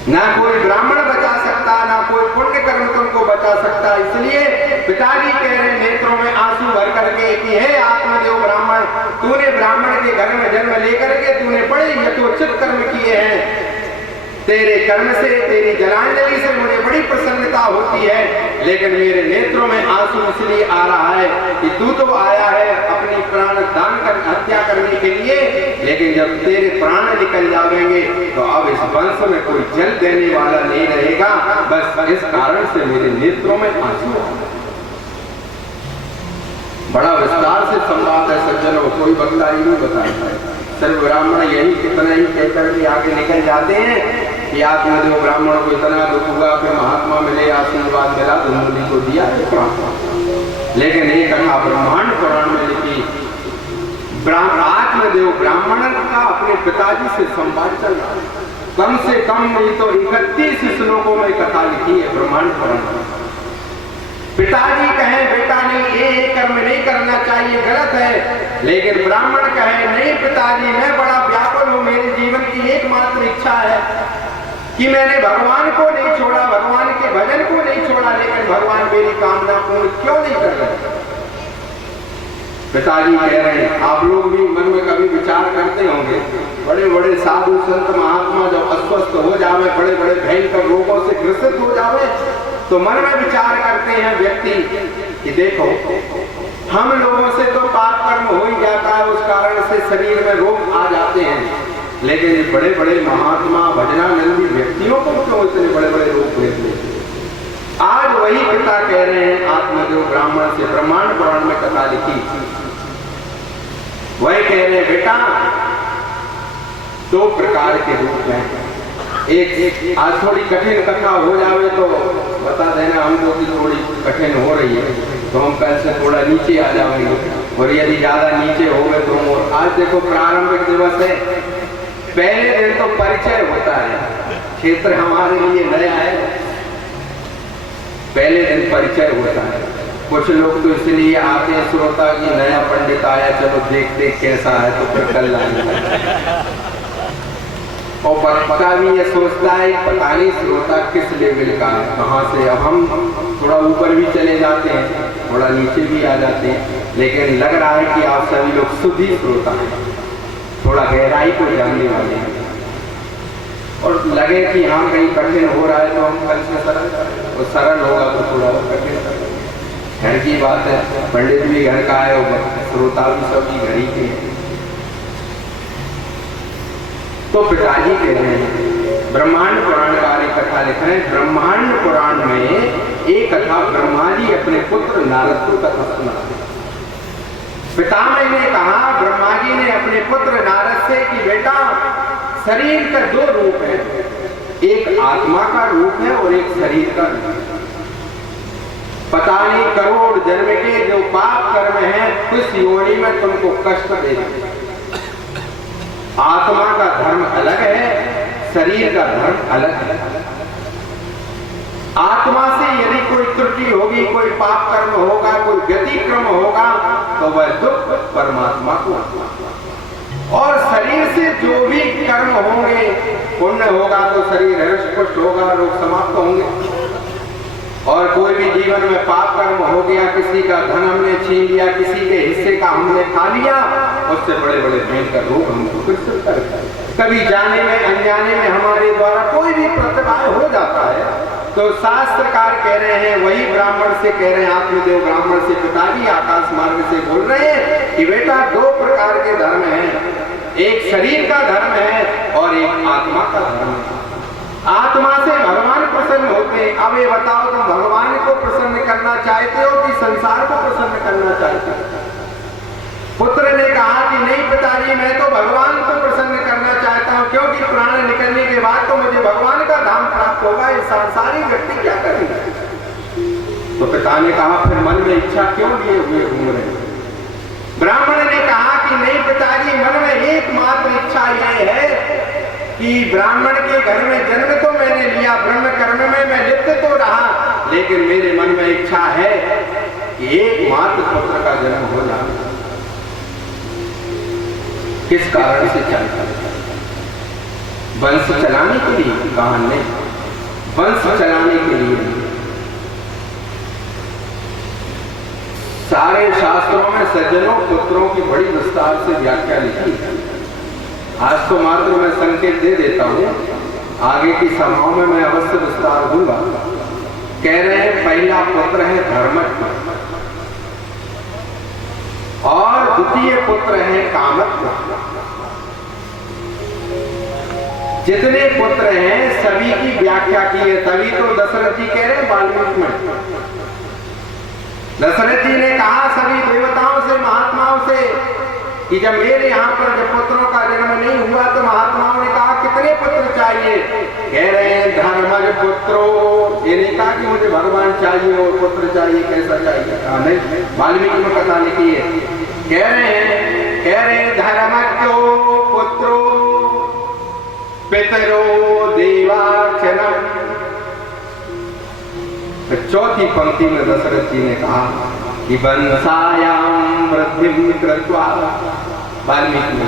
ना कोई ब्राह्मण बचा सकता, ना कोई पुण्य कर्म तुमको बचा सकता। इसलिए पिताजी कह रहे हैं नेत्रों में आंसू भर करके कि हे आत्मदेव ब्राह्मण, तूने ब्राह्मण के घर में जन्म लेकर के तूने बड़े यथोचित कर्म किए हैं। तेरे कर्म से, तेरी जलांजलि से मुझे बड़ी प्रसन्नता होती है, लेकिन मेरे नेत्रों में आंसू इसलिए आ रहा है कि तू तो आया है अपनी प्राण दान कर हत्या करने के लिए, लेकिन जब तेरे प्राण निकल जाएंगे तो अब इस वंश में कोई जल देने वाला नहीं रहेगा। बस इस कारण से मेरे नेत्रों में आंसू आ रहा है। बड़ा विस्तार से संवाद है सज्जनों, कोई वक्ता ही नहीं बताता है। सर्व ब्राह्मण यही कितना ही कहकर के आगे निकल जाते हैं कि आत्मदेव ब्राह्मण को इतना दुख हुआ, फिर महात्मा मिले, आशीर्वाद मिला, धनुली को दिया। लेकिन एक कथा ब्रह्मांड पुराण में लिखी, आत्मदेव ब्राह्मण का अपने पिताजी से संवाद चल रहा है। कम से कम नहीं तो 31 श्लोकों में कथा लिखी है ब्रह्मांड पुराण में। पिताजी कहें बेटा नहीं ये कर्म नहीं करना चाहिए, गलत है, लेकिन ब्राह्मण कहे नहीं पिताजी मैं बड़ा व्याकुल हूं, मेरे जीवन की एकमात्र इच्छा है कि मैंने भगवान को नहीं छोड़ा, भगवान के भजन को नहीं छोड़ा, लेकिन भगवान मेरी कामना पूर्ण क्यों नहीं कर रहे। पिताजी कह रहे हैं आप लोग भी मन में कभी विचार करते होंगे, बड़े बड़े साधु संत महात्मा जब अस्वस्थ हो जावे, बड़े बड़े भयंकर रोगों से ग्रसित हो जावे, तो मन में विचार करते हैं व्यक्ति कि देखो हम लोगों से तो पाप कर्म हो ही जाता है, उस कारण से शरीर में रोग आ जाते हैं, लेकिन बड़े बड़े महात्मा भजनानंदी व्यक्तियों को क्यों इतने बड़े बड़े रोग भेजते हैं। आज वही पिता कह रहे हैं आत्मदेव ब्राह्मण से, ब्रह्मांड पुराण में कथा लिखी, वही कह रहे हैं बेटा 2 प्रकार के रूप हैं। एक आज थोड़ी कठिन कथा हो जावे तो बता देना हमको कि थोड़ी कठिन हो रही है, तो हम कल से थोड़ा नीचे आ जाएंगे, और यदि ज्यादा नीचे हो गए तो आज देखो प्रारंभिक दिवस है, पहले दिन तो परिचय होता है, क्षेत्र हमारे लिए नया है, पहले दिन परिचय होता है। कुछ लोग तो इसलिए आते हैं श्रोता की नया पंडित आया, चलो देखते कैसा है, तो फिर कल लाएंगे। और पता भी ये सोचता है पता नहीं श्रोता किस लेवल का है, कहाँ से। अब हम थोड़ा ऊपर भी चले जाते हैं, थोड़ा नीचे भी आ जाते हैं, लेकिन लग रहा है कि आप सभी लोग शुद्ध श्रोता हैं, थोड़ा गहराई को जानने वाले हैं, और लगे कि हाँ कहीं कठिन हो रहा है तो हम कल से सरल, और सरल होगा तो थोड़ा और कठिन। घर की बात है, पंडित भी घर का है और श्रोता भी सभी घर ही के हैं। तो पिताजी कह रहे हैं ब्रह्मांड पुराण का एक कथा लिखा है। ब्रह्मांड पुराण में एक कथा ब्रह्मा जी अपने पुत्र नारद को कथा सुना। पितामह ने कहा ब्रह्मा जी ने अपने पुत्र नारद से कि बेटा शरीर का 2 रूप है, एक आत्मा का रूप है और एक शरीर का रूप है। पता नहीं करोड़ जन्म के जो पाप कर्म है उस योनि में तुमको कष्ट देगा। आत्मा का धर्म अलग है, शरीर का धर्म अलग है। आत्मा से यदि कोई त्रुटि होगी, कोई पाप कर्म होगा, कोई व्यतिक्रम होगा, तो वह दुख परमात्मा को, और शरीर से जो भी कर्म होंगे, पुण्य होगा तो शरीर हृष्ट-पुष्ट होगा, रोग समाप्त होंगे, और कोई भी जीवन में पाप कर्म हो गया, किसी का धन हमने छीन लिया, किसी के हिस्से का हमने खा लिया, उससे बड़े बड़े भयंकर रोग हमको ग्रसित करता है। कभी जाने में अनजाने में हमारे द्वारा कोई भी प्रतिभा हो जाता है, तो शास्त्रकार कह रहे हैं, वही ब्राह्मण से कह रहे हैं, आत्मदेव ब्राह्मण से पिताजी आकाश मार्ग से बोल रहे हैं कि बेटा दो प्रकार के धर्म हैं, एक शरीर का धर्म है और एक आत्मा का धर्म है। आत्मा से भगवान प्रसन्न होते हैं। अब ये बताओ, तुम भगवान को प्रसन्न करना चाहते हो कि संसार को प्रसन्न करना चाहते हो? पुत्र ने कहा कि नहीं पिताजी, मैं तो भगवान को प्रसन्न करना चाहता हूँ, क्योंकि प्राण निकलने के बाद तो मुझे भगवान का धाम प्राप्त होगा, ये सांसारिक व्यक्ति क्या करेंगे? तो पिता ने कहा फिर मन में इच्छा क्यों लिए हुए घूम रहे हैं? ब्राह्मण ने कहा कि नहीं पिताजी, मन में एकमात्र इच्छा यह है कि ब्राह्मण के घर में जन्म तो मैंने लिया, ब्रह्म कर्म में मैं लिप्त तो रहा, लेकिन मेरे मन में इच्छा है कि एकमात्र पुत्र का जन्म हो जाए। किस कारण से चाहता है? वंश चलाने के लिए? कहा नहीं, वंश चलाने के लिए। सारे शास्त्रों में सज्जनों पुत्रों की बड़ी विस्तार से व्याख्या लिखी है। आज तो मात्र मैं संकेत दे देता हूं, आगे की सभाओं में मैं अवश्य विस्तार दूंगा। कह रहे हैं पहला पुत्र है धर्मज्ञ और द्वितीय पुत्र है कामज्ञ। जितने पुत्र हैं सभी की व्याख्या की है, तभी तो दशरथ जी कह रहे हैं वाल्मीकि में। दशरथ जी ने कहा सभी देवताओं से, महात्माओं से कि जब मेरे यहाँ पर जब पुत्रों का जन्म नहीं हुआ तो महात्माओं ने कहा कितने पुत्र चाहिए? कह रहे हैं धर्मज पुत्रो। ये नहीं कहा कि मुझे भगवान चाहिए और पुत्र चाहिए, कैसा चाहिए? कहा नहीं, वाल्मीकि में कथा लिखी है। कह रहे हैं धर्मज्ञो पुत्रो पितरो देवार्चनम। चौथी पंक्ति में दशरथ जी ने कहा कि वंशायाम वृद्धिं कृत्वा। वाल्मीकि में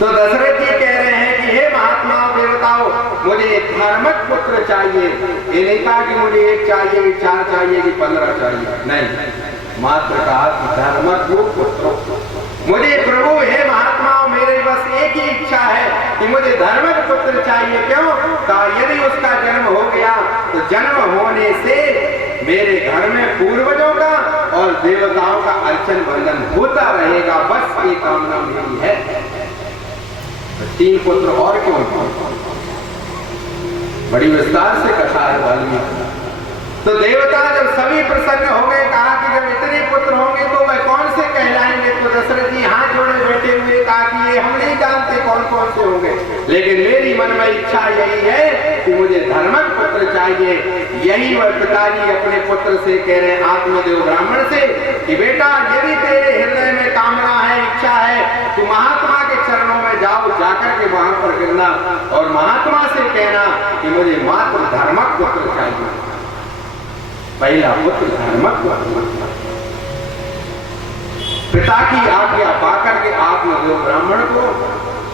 तो दशरथ जी कह रहे हैं कि हे महात्मा देवताओं, मुझे धर्मज्ञ पुत्र चाहिए। ये नहीं कहा कि मुझे एक चाहिए कि चार चाहिए कि 15 चाहिए, नहीं, मात्र कहा कि धर्मज्ञ पुत्रो। मुझे प्रभु हे महात्माओं, मेरे बस एक ही इच्छा है कि मुझे धर्मज्ञ पुत्र चाहिए। क्यों? कहा यदि उसका जन्म हो गया तो जन्म होने से मेरे घर में पूर्वजों का और देवताओं का अर्चन बंधन होता रहेगा, बस ये कामना मेरी है। तो 3 पुत्र और क्यों? बड़ी विस्तार से कथा है वाल्मीकि। तो देवता जब सभी प्रसन्न हो गए, कहा कि जब इतने पुत्र होंगे तो वह कौन से कहलाएंगे? तो दशरथ जी हाथ जोड़े बैठे हुए कहा कि ये हम नहीं जानते कौन कौन से होंगे, लेकिन मेरी मन में इच्छा यही है कि मुझे धर्मज्ञ पुत्र चाहिए। यही वह पिताजी अपने पुत्र से कह रहे हैं, आत्मदेव ब्राह्मण से, कि बेटा यदि तेरे हृदय में कामना है, इच्छा है, तो महात्मा के चरणों में जाओ, जाकर के वहां पर गिरना और महात्मा से कहना कि मुझे मात्र धर्मज्ञ पुत्र चाहिए। पहला पुत्र धर्मज्ञ। पिता की आज्ञा पाकर के आत्मदेव ब्राह्मण को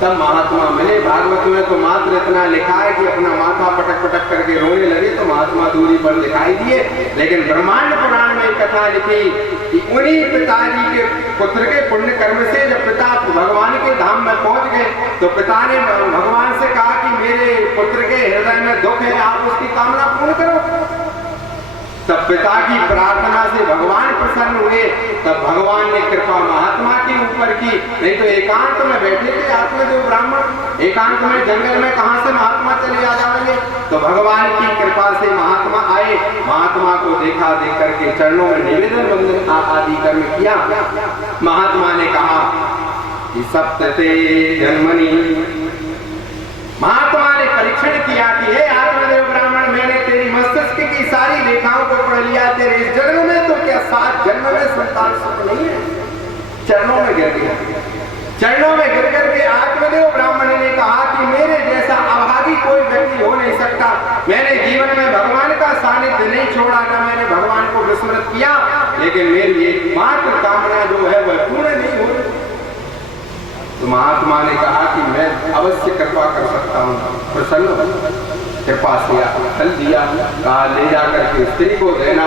तब महात्मा मिले। भागवत में तो मात्र इतना लिखा है कि अपना माथा पटक पटक करके रोने लगे तो महात्मा दूरी पर दिखाई दिए, लेकिन ब्रह्मांड पुराण में कथा लिखी कि उन्हीं पिताजी के पुत्र के पुण्य कर्म से जब पिता भगवान के धाम में पहुंच गए तो पिता ने भगवान से कहा कि मेरे पुत्र के हृदय में दुख है, आप उसकी कामना पूर्ण करो। तब पिता की प्रार्थना से भगवान प्रसन्न हुए। तब भगवान ने कृपा महात्मा के ऊपर की। नहीं तो एकांत में बैठे थे आत्मदेव ब्राह्मण, एकांत में जंगल में कहां से महात्मा चले आ जाएंगे? तो भगवान की कृपा से महात्मा आए। महात्मा को देखा, देख करके चरणों में निवेदन वंदन आदि कर्म किया। महात्मा ने कहा कि सप्तते जन्मनि। महात्मा ने परीक्षण किया कि हे आत्मदेव ब्राह्मण, मैंने तेरी मस्तिष्क की सारी रेखाओं को पढ़ लिया। तेरे इस जन्म में तो क्या 7 जन्म में संतान सुख नहीं है? चरणों में गिर गया। चरणों में गिर करके आत्मदेव ब्राह्मण ने कहा कि मेरे जैसा अभागी कोई व्यक्ति हो नहीं सकता। मैंने जीवन में भगवान का सानिध्य नहीं छोड़ा, न मैंने भगवान को विस्मृत किया, लेकिन मेरी एकमात्र कामना जो है वह पूर्ण नहीं हो रही। तो महात्मा ने कहा कि मैं अवश्य कृपा कर सकता हूँ, प्रसन्न कृपा से फल दिया। कहा ले जाकर के स्त्री को देना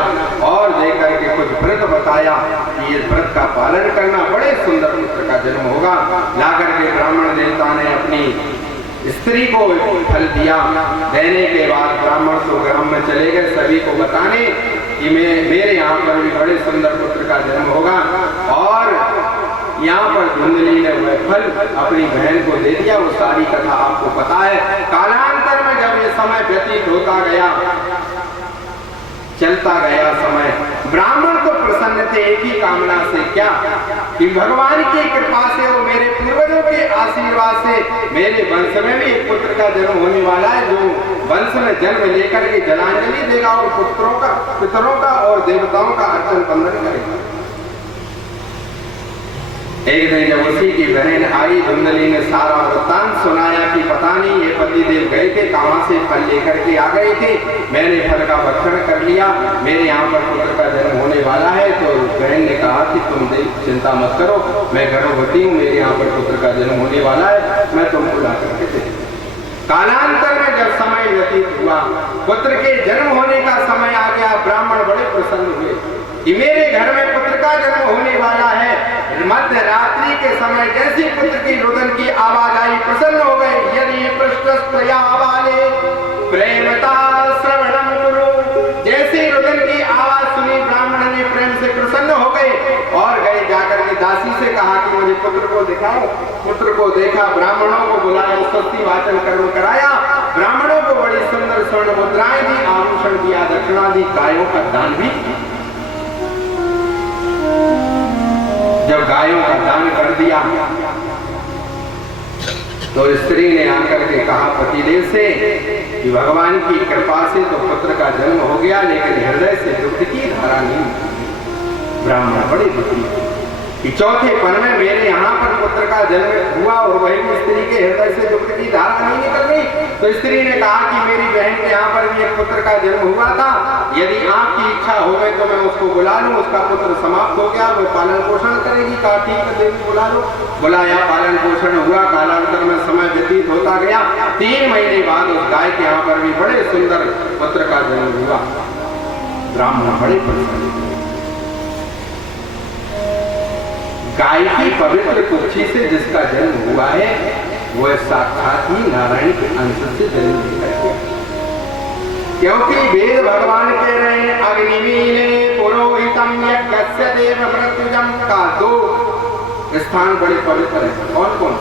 और देकर के कुछ व्रत बताया कि ये व्रत का पालन करना, बड़े सुंदर पुत्र का जन्म होगा। ला करके ब्राह्मण देवता ने अपनी स्त्री को फल दिया। देने के बाद ब्राह्मण तो ग्राम में में चले गए सभी को बताने कि मेरे यहाँ पर भी बड़े सुंदर पुत्र का जन्म होगा। और यहाँ पर धुंधली ने वह फल अपनी बहन को दे दिया। वो सारी कथा आपको पता है। कालांतर में जब ये समय व्यतीत होता गया, चलता गया समय, ब्राह्मण तो प्रसन्न थे एक ही कामना से, क्या कि भगवान की कृपा से और मेरे पूर्वजों के आशीर्वाद से मेरे वंश में भी एक पुत्र का जन्म होने वाला है, जो वंश में जन्म लेकर के जलांजलि देगा और पितरों का और देवताओं का अर्चन बंदन करेगा। एक दिन जब उसी की बहन आई, धुंधली ने सारा वृत्तांत सुनाया कि पता नहीं ये पतिदेव गए थे कहां से फल लेकर के आ गए थे, मैंने फल का भक्षण कर लिया, मेरे यहाँ पर पुत्र का जन्म होने वाला है। तो बहन ने कहा कि तुम चिंता मत करो, मैं गर्भवती हूँ, मेरे यहाँ पर पुत्र का जन्म होने वाला है, मैं तुमको ला करके दे। कालांतर में जब समय व्यतीत हुआ, पुत्र के जन्म होने का समय आ गया, ब्राह्मण बड़े प्रसन्न हुए कि मेरे घर में पुत्र का जन्म होने वाला है। मध्य रात्रि के समय जैसी पुत्र की रुदन की आवाज आई, प्रसन्न हो गए। यदि पृष्ठस्तया वाले प्रेमता श्रवणम कुरु, जैसी रुदन की आवाज सुनी ब्राह्मण ने प्रेम से प्रसन्न हो गए और गए जाकर के दासी से कहा कि मुझे पुत्र को दिखाओ। पुत्र को देखा, ब्राह्मणों को बुलाया, स्वस्ति वाचन कर्म कराया, ब्राह्मणों को बड़ी सुंदर स्वर्ण मुद्राएं दी, आभूषण दिया, दक्षिणा दी, गायों का दान भी। जब गायों का दान कर दिया तो स्त्री ने आकर के कहा पतिदेव से कि भगवान की कृपा से तो पुत्र का जन्म हो गया, लेकिन हृदय से दुख की धारा नहीं। ब्राह्मण बड़ी दुखी कि चौथे पन में मेरे यहाँ पर पुत्र का जन्म हुआ और वही स्त्री के हृदय से दुख की धारा नहीं निकल गई। तो स्त्री ने कहा कि मेरी बहन के यहाँ पर भी एक पुत्र का जन्म हुआ था, यदि आपकी इच्छा हो गई तो मैं उसको बुला लूं, उसका पुत्र समाप्त हो गया, वो पालन पोषण करेगी। कहा ठीक है देवी बुला लो। बुलाया, पालन पोषण हुआ। कालांतर में समय व्यतीत होता गया। 3 महीने बाद उस गाय के यहाँ पर भी बड़े सुंदर पुत्र का जन्म हुआ। ब्राह्मण बड़े प्रसन्न। गाय की पवित्र कुक्षी से जिसका जन्म हुआ है वह साक्षात ही नारायण के अंश से जन्म लेकर गया। क्योंकि वेद भगवान कह रहे हैं अग्निमीने पुरोहितम यज्ञस्य देव मृत्युजम का 2 स्थान बड़े पवित्र हैं। कौन कौन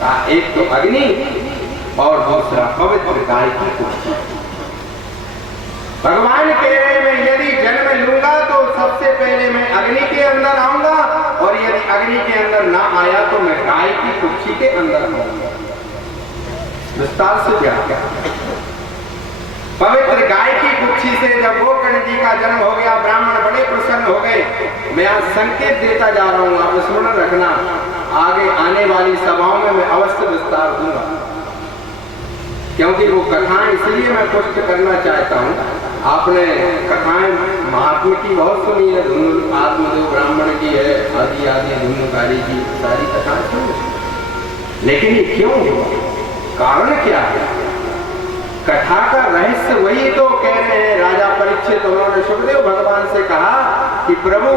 का? एक तो अग्नि और दूसरा पवित्र गाय की कुक्षी। भगवान कह रहे हैं मैं यदि जन्म लूंगा तो सबसे पहले मैं अग्नि के अंदर आऊंगा, और यदि अग्नि के अंदर ना आया तो मैं गाय की कुक्षी के अंदर आऊंगा। विस्तार से व्याख्या। पवित्र गाय की कुक्षी से जब गोकर्ण जी का जन्म हो गया, ब्राह्मण बड़े प्रसन्न हो गए। मैं आज संकेत देता जा रहा हूं, आप स्मरण रखना, आगे आने वाली सभाओं में मैं अवश्य विस्तार दूंगा, क्योंकि वो कथाएं इसलिए मैं पुष्ट करना चाहता हूं। आपने कथाएं महात्मा की बहुत सुनी है, आत्मदेव ब्राह्मण की है, आदि आदि धुनुकारी की सारी कथाएं सुनी, लेकिन ये क्यों हुआ, कारण क्या है? कथा का रहस्य वही तो कह रहे हैं। राजा परीक्षित, उन्होंने सुखदेव भगवान से कहा कि प्रभु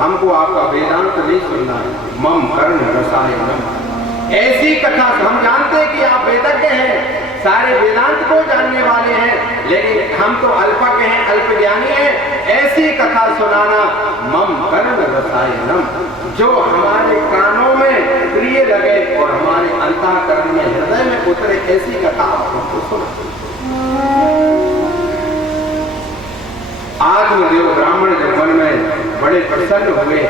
हमको आपका वेदांत नहीं सुनना है, मम कर्म रसायनम। ऐसी कथा हम जानते हैं कि आप वेदज्ञ हैं, सारे वेदांत को जानने वाले हैं, लेकिन हम तो अल्पज्ञ हैं, अल्पज्ञानी हैं। ऐसी कथा सुनाना मम कर्म रसायनम, जो हमारे कानों में प्रिय लगे और हमारे अंतःकरण में हृदय में उतरे, ऐसी कथा आपको सुना। आत्मदेव ब्राह्मण जब मन में बड़े प्रसन्न हुए,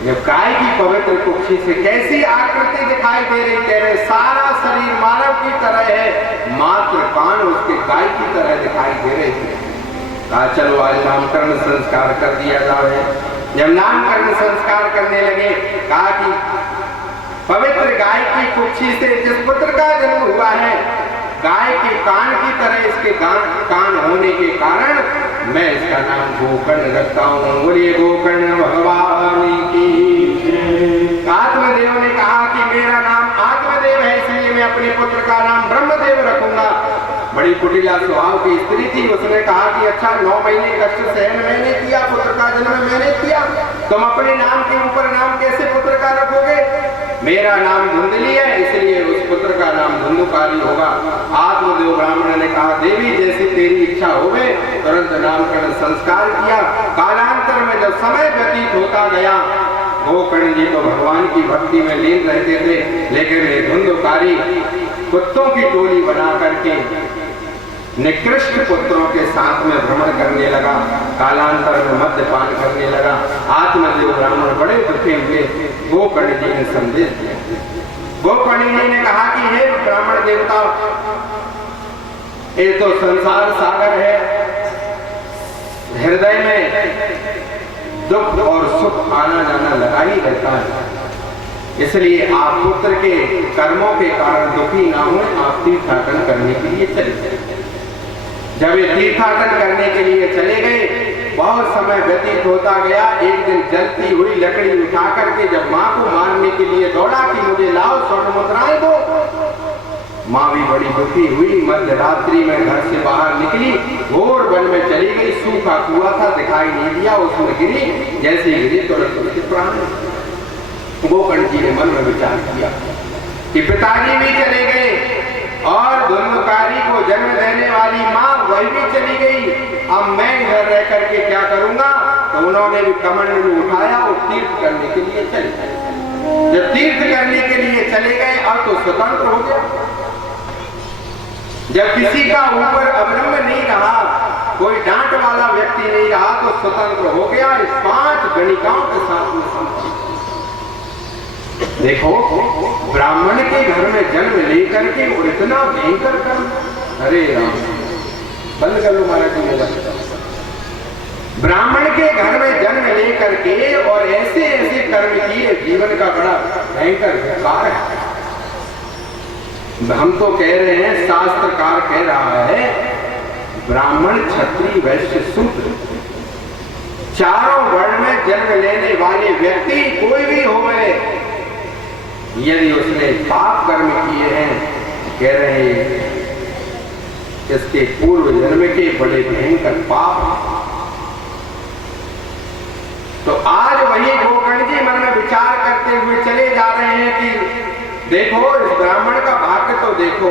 जब गाय की पवित्र कुक्षी से कैसी आकृति दिखाई दे रही, कह रहे सारा शरीर मानव की तरह है, मात्र कान उसके गाय की तरह दिखाई दे रहे थे। कहा चलो आज नामकरण संस्कार कर दिया जाए। जब नामकरण संस्कार करने लगे, कहा कि पवित्र गाय की कुक्षी से जिस पुत्र का जन्म हुआ है, गाय के कान की तरह इसके कान होने के कारण मैं इसका नाम गोकर्ण रखता हूँ। बोलिए गोकर्ण भगवान की। आत्मदेव ने कहा कि मेरा नाम आत्मदेव है, इसलिए मैं अपने पुत्र का नाम ब्रह्मदेव रखूंगा। बड़ी कुटिला स्वभाव की स्त्री थी, उसने कहा कि अच्छा 9 महीने कष्ट सहन मैंने किया, पुत्र का जन्म मैंने किया, तुम अपने नाम के ऊपर नाम कैसे पुत्र का रखोगे? मेरा नाम धुंधली है, इसलिए उस पुत्र का नाम धुंधुकारी होगा। आत्मदेव ब्राह्मण ने कहा देवी जैसी तेरी इच्छा हो गए तुरंत नामकरण संस्कार किया। कालांतर में जब समय व्यतीत होता गया, गोकर्ण जी तो भगवान की भक्ति में लीन रहते थे, लेकिन ये धुंधकारी कुत्तों की टोली बना करके निकृष्ट पुत्रों के साथ में भ्रमण करने लगा। कालांतर में मद्यपान करने लगा। आत्मदेव ब्राह्मण बड़े दुखी हुए। गोकर्ण जी ने संदेश दिया। गोकर्ण जी ने कहा कि हे ब्राह्मण देवता, ये तो संसार सागर है, हृदय में दुख और सुख आना जाना लगा ही रहता है, इसलिए आप पुत्र के कर्मों के कारण दुखी ना हो, आप तीर्थाटन करने के लिए चले। जब ये तीर्थाटन करने के लिए चले गए, बहुत समय व्यतीत होता गया। एक दिन जलती हुई लकड़ी उठा करके जब माँ को मारने के लिए दौड़ा कि मुझे लाओ स्वर्ण मुद्राएं दो, माँ भी बड़ी दुखी हुई। मध्य रात्रि में घर से बाहर निकली, घोर वन में चली गई। सूखा कुआं था, दिखाई नहीं दिया, उसमें गिरी। जैसे गिरी तुरंत उसके प्राण। गोकर्ण जी ने मन में विचार किया कि पिताजी भी चले गए और धुंधकारी को जन्म देने वाली माँ वही भी चली गई, अब मैं घर रह करके क्या करूंगा। तो उन्होंने भी कमंडलू उठाया और तीर्थ करने के लिए चले गए। जब तीर्थ करने के लिए चले गए, अब तो स्वतंत्र हो गया। जब किसी का ऊपर अवलंब नहीं रहा, कोई डांट वाला व्यक्ति नहीं रहा, तो स्वतंत्र हो गया। इस 5 गणिकाओं के साथ में देखो, ब्राह्मण के घर में जन्म लेकर के और इतना भयंकर कर्म। अरे राम, बंद कर लो महाराज जी मोबाइल। ब्राह्मण के घर में जन्म लेकर के और ऐसे ऐसे कर्म किए, जीवन का बड़ा भयंकर विकार है। हम तो कह रहे हैं, शास्त्रकार कह रहा है, ब्राह्मण क्षत्रिय वैश्य शूद्र चारों वर्ण में जन्म लेने वाले व्यक्ति कोई भी हो गए, यदि उसने पाप कर्म किए हैं, कह रहे हैं इसके पूर्व जन्म के बड़े भयंकर पाप। तो आज वही गोकर्ण जी मन में विचार करते हुए चले जा रहे हैं कि देखो, इस ब्राह्मण का भाग्य तो देखो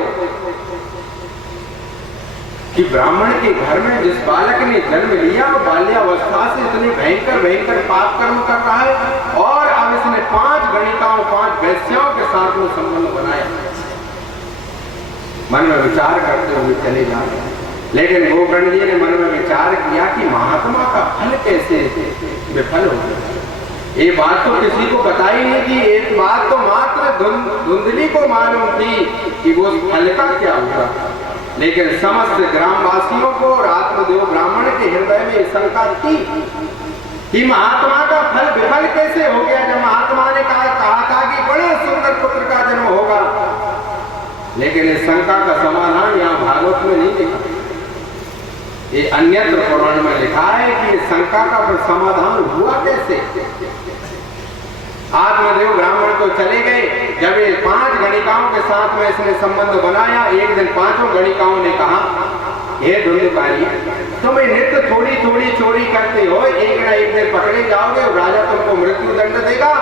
कि ब्राह्मण के घर में जिस बालक ने जन्म लिया, वो बाल्यावस्था से इतने भयंकर भयंकर पाप कर्म कर रहा है, और अब इसने 5 गणिकाओं 5 वैश्याओं के साथ में संबंध बनाया। मन में विचार करते हुए चले जा रहे हैं। लेकिन गोकर्ण जी ने मन में विचार किया कि महात्मा का फल कैसे विफल हो गया। ये बात तो किसी को पता ही नहीं थी। एक बात तो मात्र धुंधली को मालूम थी कि वो फल का क्या हुआ, लेकिन समस्त ग्रामवासियों को और आत्मदेव ब्राह्मण के हृदय में शंका थी कि महात्मा का फल विफल कैसे हो गया, जब महात्मा ने कहा था कि बड़े सुंदर पुत्र का जन्म होगा। लेकिन इस शंका का समाधान यहाँ भागवत में नहीं लिखा, ये अन्यत्र पुराण में लिखा है कि इस शंका का समाधान हुआ कैसे। आत्मदेव ब्राह्मण तो चले गए। जब ये 5 गणिकाओं के साथ में इसने संबंध बनाया, एक दिन 5 गणिकाओं ने कहा, हे धुंधकारी, तुम नित्य थोड़ी थोड़ी चोरी करते हो, एक ना एक दिन पकड़े जाओगे और राजा तुमको मृत्यु दंड देगा,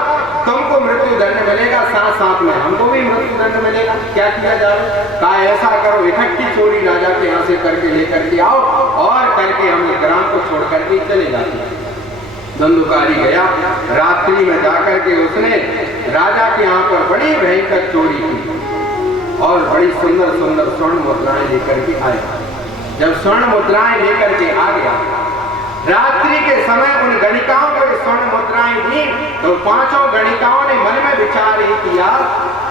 तुमको मृत्यु दंड मिलेगा, साथ साथ में हमको भी मृत्यु दंड मिलेगा। क्या किया जाए? कहा ऐसा करो, इकट्ठी चोरी राजा के यहाँ से करके लेकर के आओ और करके हम ग्राम को छोड़ करके चले जाते। धुंधकारी गया, रात्रि में जाकर के उसने राजा के यहाँ पर बड़ी भयंकर चोरी की और बड़ी सुंदर सुंदर स्वर्ण मुद्राएं लेकर के आया। जब स्वर्ण मुद्राएं लेकर के आ गया, रात्रि के समय उन गणिकाओं को स्वर्ण मुद्राएं दी, तो 5 गणिकाओं ने मन में विचार ही किया,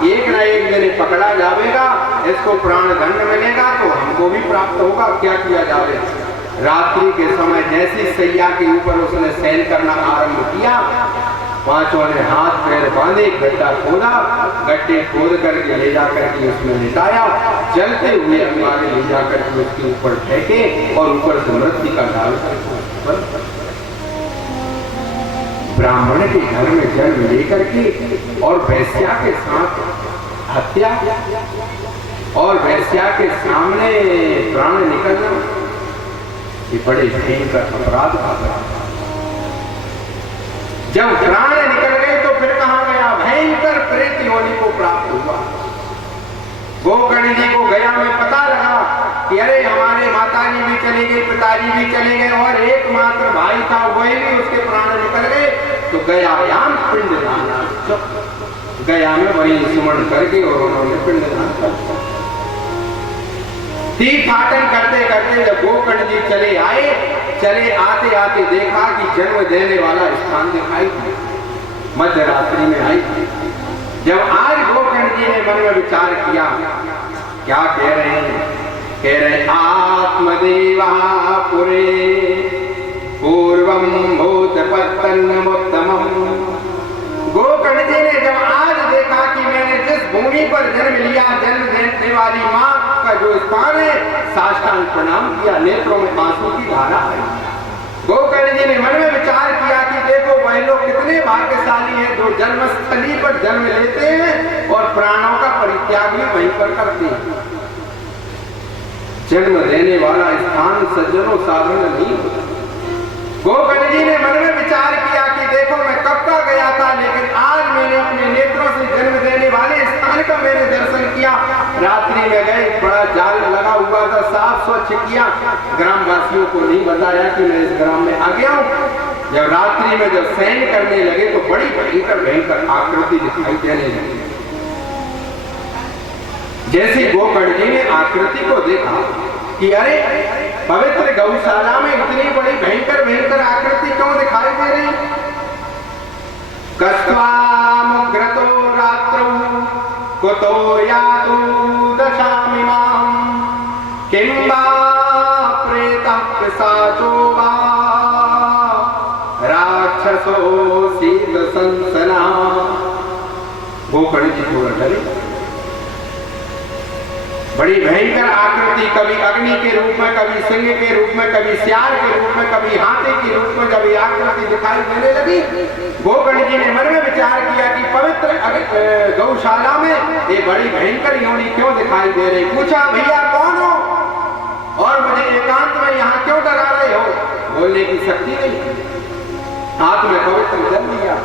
एक न एक दिन पकड़ा जाएगा, इसको प्राण दंड मिलेगा तो हमको भी प्राप्त होगा, क्या किया जाए। रात्रि के समय जैसी सैया के ऊपर उसने शयन करना आरंभ किया, 5 ने हाथ पैर बांधे, गड्ढा खोदा, गड्ढे खोद करके ले जाकर के उसमें लिटाया, जलते हुए अंगारे ले जाकर के उसके ऊपर फेंके और ऊपर से मृत्यु का डाल ब्राह्मण के घर में जन्म लेकर के और वैश्या के साथ हत्या और वैश्या के सामने प्राण निकलना, ये बड़े भयंकर अपराध था। जब प्राण निकल गए तो फिर कहां गया? भयंकर प्रेत योनि को प्राप्त हुआ। गोकर्ण जी को गया में पता लगा कि अरे हमारे माता माताजी भी चली गई, पिताजी भी चले गए और एकमात्र भाई था, वही भी उसके प्राण निकल गए। तो गयायाम पिंडदान, गया में वही स्मरण करके और उन्होंने पिंडदान कर दिया। तीर्थाटन करते करते जब गोकर्ण जी चले आए, चले आते आते देखा कि जन्म देने वाला स्थान दिखाई दिया, मध्य रात्रि में आई। जब आज गोकर्ण जी ने मन में विचार किया, क्या कह रहे हैं? कह रहे आत्मदेवा पुरे पूर्वम भूतपत्तनमुत्तमम्। गोकर्ण जी ने जब आज देखा कि मैंने जिस भूमि पर जन्म लिया, जन्म देने वाली माँ का जो स्थान है, साष्टांग प्रणाम किया, नेत्रों में आंसू की धारा आई। गोकर्ण जी ने मन में विचार किया कि देखो वह लोग कितने भाग्यशाली हैं जो जन्मस्थली पर जन्म लेते हैं और प्राणों का परित्याग भी वहीं पर करते हैं। जन्म देने वाला स्थान सज्जनों साधारण नहीं होता। गोकर्ण जी ने मन में विचार किया कि देखो मैं कब का गया था, लेकिन आज मैंने अपने नेत्रों से जन्म देने वाले स्थान का मैंने दर्शन किया। रात्रि में गए, बड़ा जाल लगा हुआ था, साफ स्वच्छ किया, ग्रामवासियों को नहीं बताया कि मैं इस ग्राम में आ गया हूँ। जब रात्रि में जब शयन करने लगे तो बड़ी भयंकर भयंकर आकृति दिखाई देने लगी। जैसे गोकर्ण जी ने आकृति को देखा कि अरे पवित्र गौशाला में इतनी बड़ी भयंकर भयंकर आकृति क्यों दिखाई दे रही? कस्त्वामुग्रतो रात्रौ कुतो यातु दशामिमां किं वा प्रेतः पिशाचो वा राक्षसो शीघ्रसंसना। गोकर्ण जी थोड़ा डरे। बड़ी भयंकर आकृति, कभी अग्नि के रूप में, कभी सिंह के रूप में, कभी सियार के रूप में, कभी हाथी के रूप में जब आकृति दिखाई देने लगी, गोकर्ण जी ने मन में विचार किया कि पवित्र गौशाला में ये बड़ी भयंकर योनि क्यों दिखाई दे रही। पूछा भैया कौन हो और मुझे एकांत में यहाँ क्यों डरा रहे हो? बोलने की शक्ति नहीं। हाथ में पवित्र जल लिया,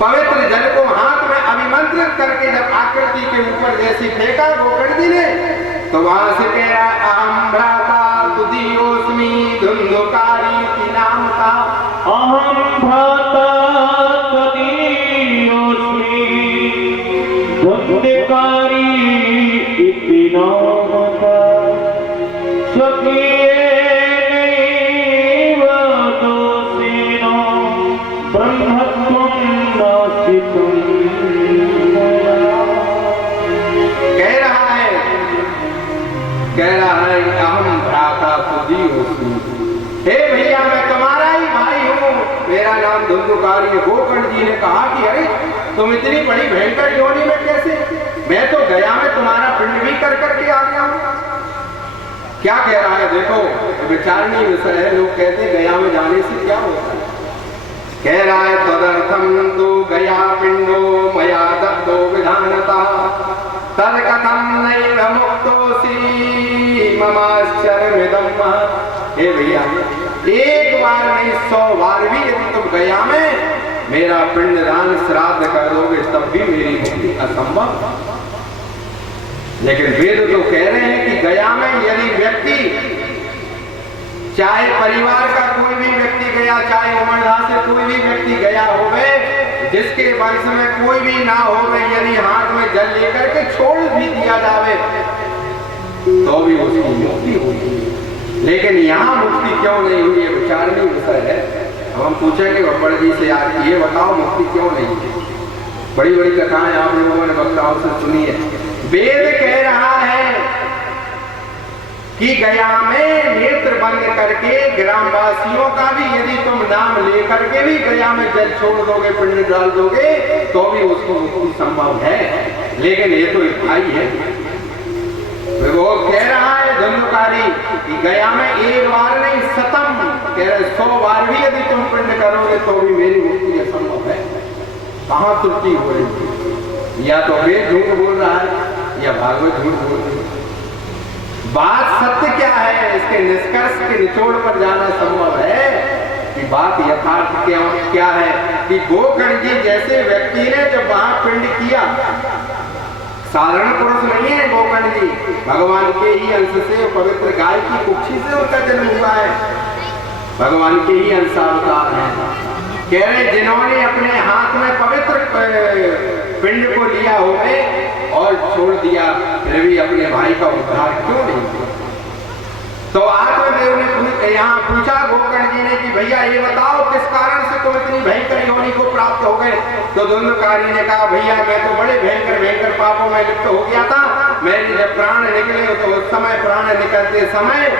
पवित्र जल को हाथ में अभिमंत्रित करके जब आकृति के ऊपर जैसी फेंका गोकर्ण जी ने, तो वहां से कह रहा अहम भ्राता तुदीयोस्मि धुंधुकारी की नाम था। अहम भ्राता तुदीयोस्मि धुंधुकारी इति नाम था। स्वकीये नैव दोषेण ब्रह्मत्वं नास्तितुम्। कह रहा है अहम भ्राता तुदीयोस्मि, हे भैया मैं तुम्हारा ही भाई हूँ, मेरा नाम धुंधुकारी है। गोकर्ण जी ने कहा कि अरे तुम इतनी बड़ी भयंकर योनि में कैसे? मैं तो गया में तुम्हारा पिंड भी कर करके आ गया हूँ। क्या कह रहा है? देखो विचारणीय विषय है। लोग कहते हैं गया में जाने से क्या होता है। कह रहा है तदर्थम तो गया पिंडो मया दत्तो विधानता तद कथम नैव मुक्तोऽसि ममाश्चर्यमिदं महत्। हे भैया एक बार नहीं 100 बार भी यदि तुम गया में मेरा पिंडदान श्राद्ध कर दोगे तब भी मेरी मुक्ति असंभव। लेकिन वेद तो कह रहे हैं कि गया में यदि व्यक्ति, चाहे परिवार का कोई भी व्यक्ति गया, चाहे उमरदा से कोई भी व्यक्ति गया होवे, जिसके वंश में कोई भी ना होवे, यदि हाथ में जल लेकर के छोड़ भी दिया जावे तो भी उसकी मुक्ति होगी। लेकिन यहाँ मुक्ति क्यों नहीं हुई, ये विचारणीय विषय है। अब हम पूछेंगे गब्बर जी से, आज ये बताओ मुक्ति क्यों नहीं हुई? बड़ी बड़ी कथाएं आप लोगों ने वक्ताओं से सुनी है। वेद कह रहा है कि गया में नेत्र बंद करके ग्रामवासियों का भी यदि तुम नाम लेकर के भी गया में जल छोड़ दोगे, पिंड डाल दोगे तो भी उसको मुक्ति संभव है। लेकिन ये तो भाई है, वो कह रहा है धुंधुकारी कि गया में एक बार नहीं शतम, कह रहे 100 बार भी यदि तुम पिंड करोगे तो भी मेरी मुक्ति असंभव है। कहाँ त्रुटि हो रही? या तो वेद झूठ बोल रहा है या भागवत झूठ बोल रही है। बात सत्य क्या है, इसके निष्कर्ष के निचोड़ पर जाना संभव है कि बात यथार्थ क्या है कि गोकर्ण जी जैसे व्यक्ति ने जब वहां पिंड किया, साधारण पुरुष नहीं है गोकर्ण जी, भगवान के ही अंश से पवित्र गाय की कुक्षी भगवान के ही अंशावतार हैं। कह रहे जिन्होंने अपने हाथ में पवित्र पिंड को लिया होवे और छोड़ दिया, फिर भी अपने भाई का उद्धार क्यों नहीं किया? तो आत्मदेव ने यहाँ पूछा गोकर्ण जी ने कि भैया ये बताओ किस कारण से तुम इतनी भयंकर योनि को प्राप्त हो गए? तो धुंधकारी ने कहा भैया मैं तो बड़े भयंकर पापों में लिप्त हो गया था। मेरे जब प्राण निकले तो उस समय प्राण निकलते समय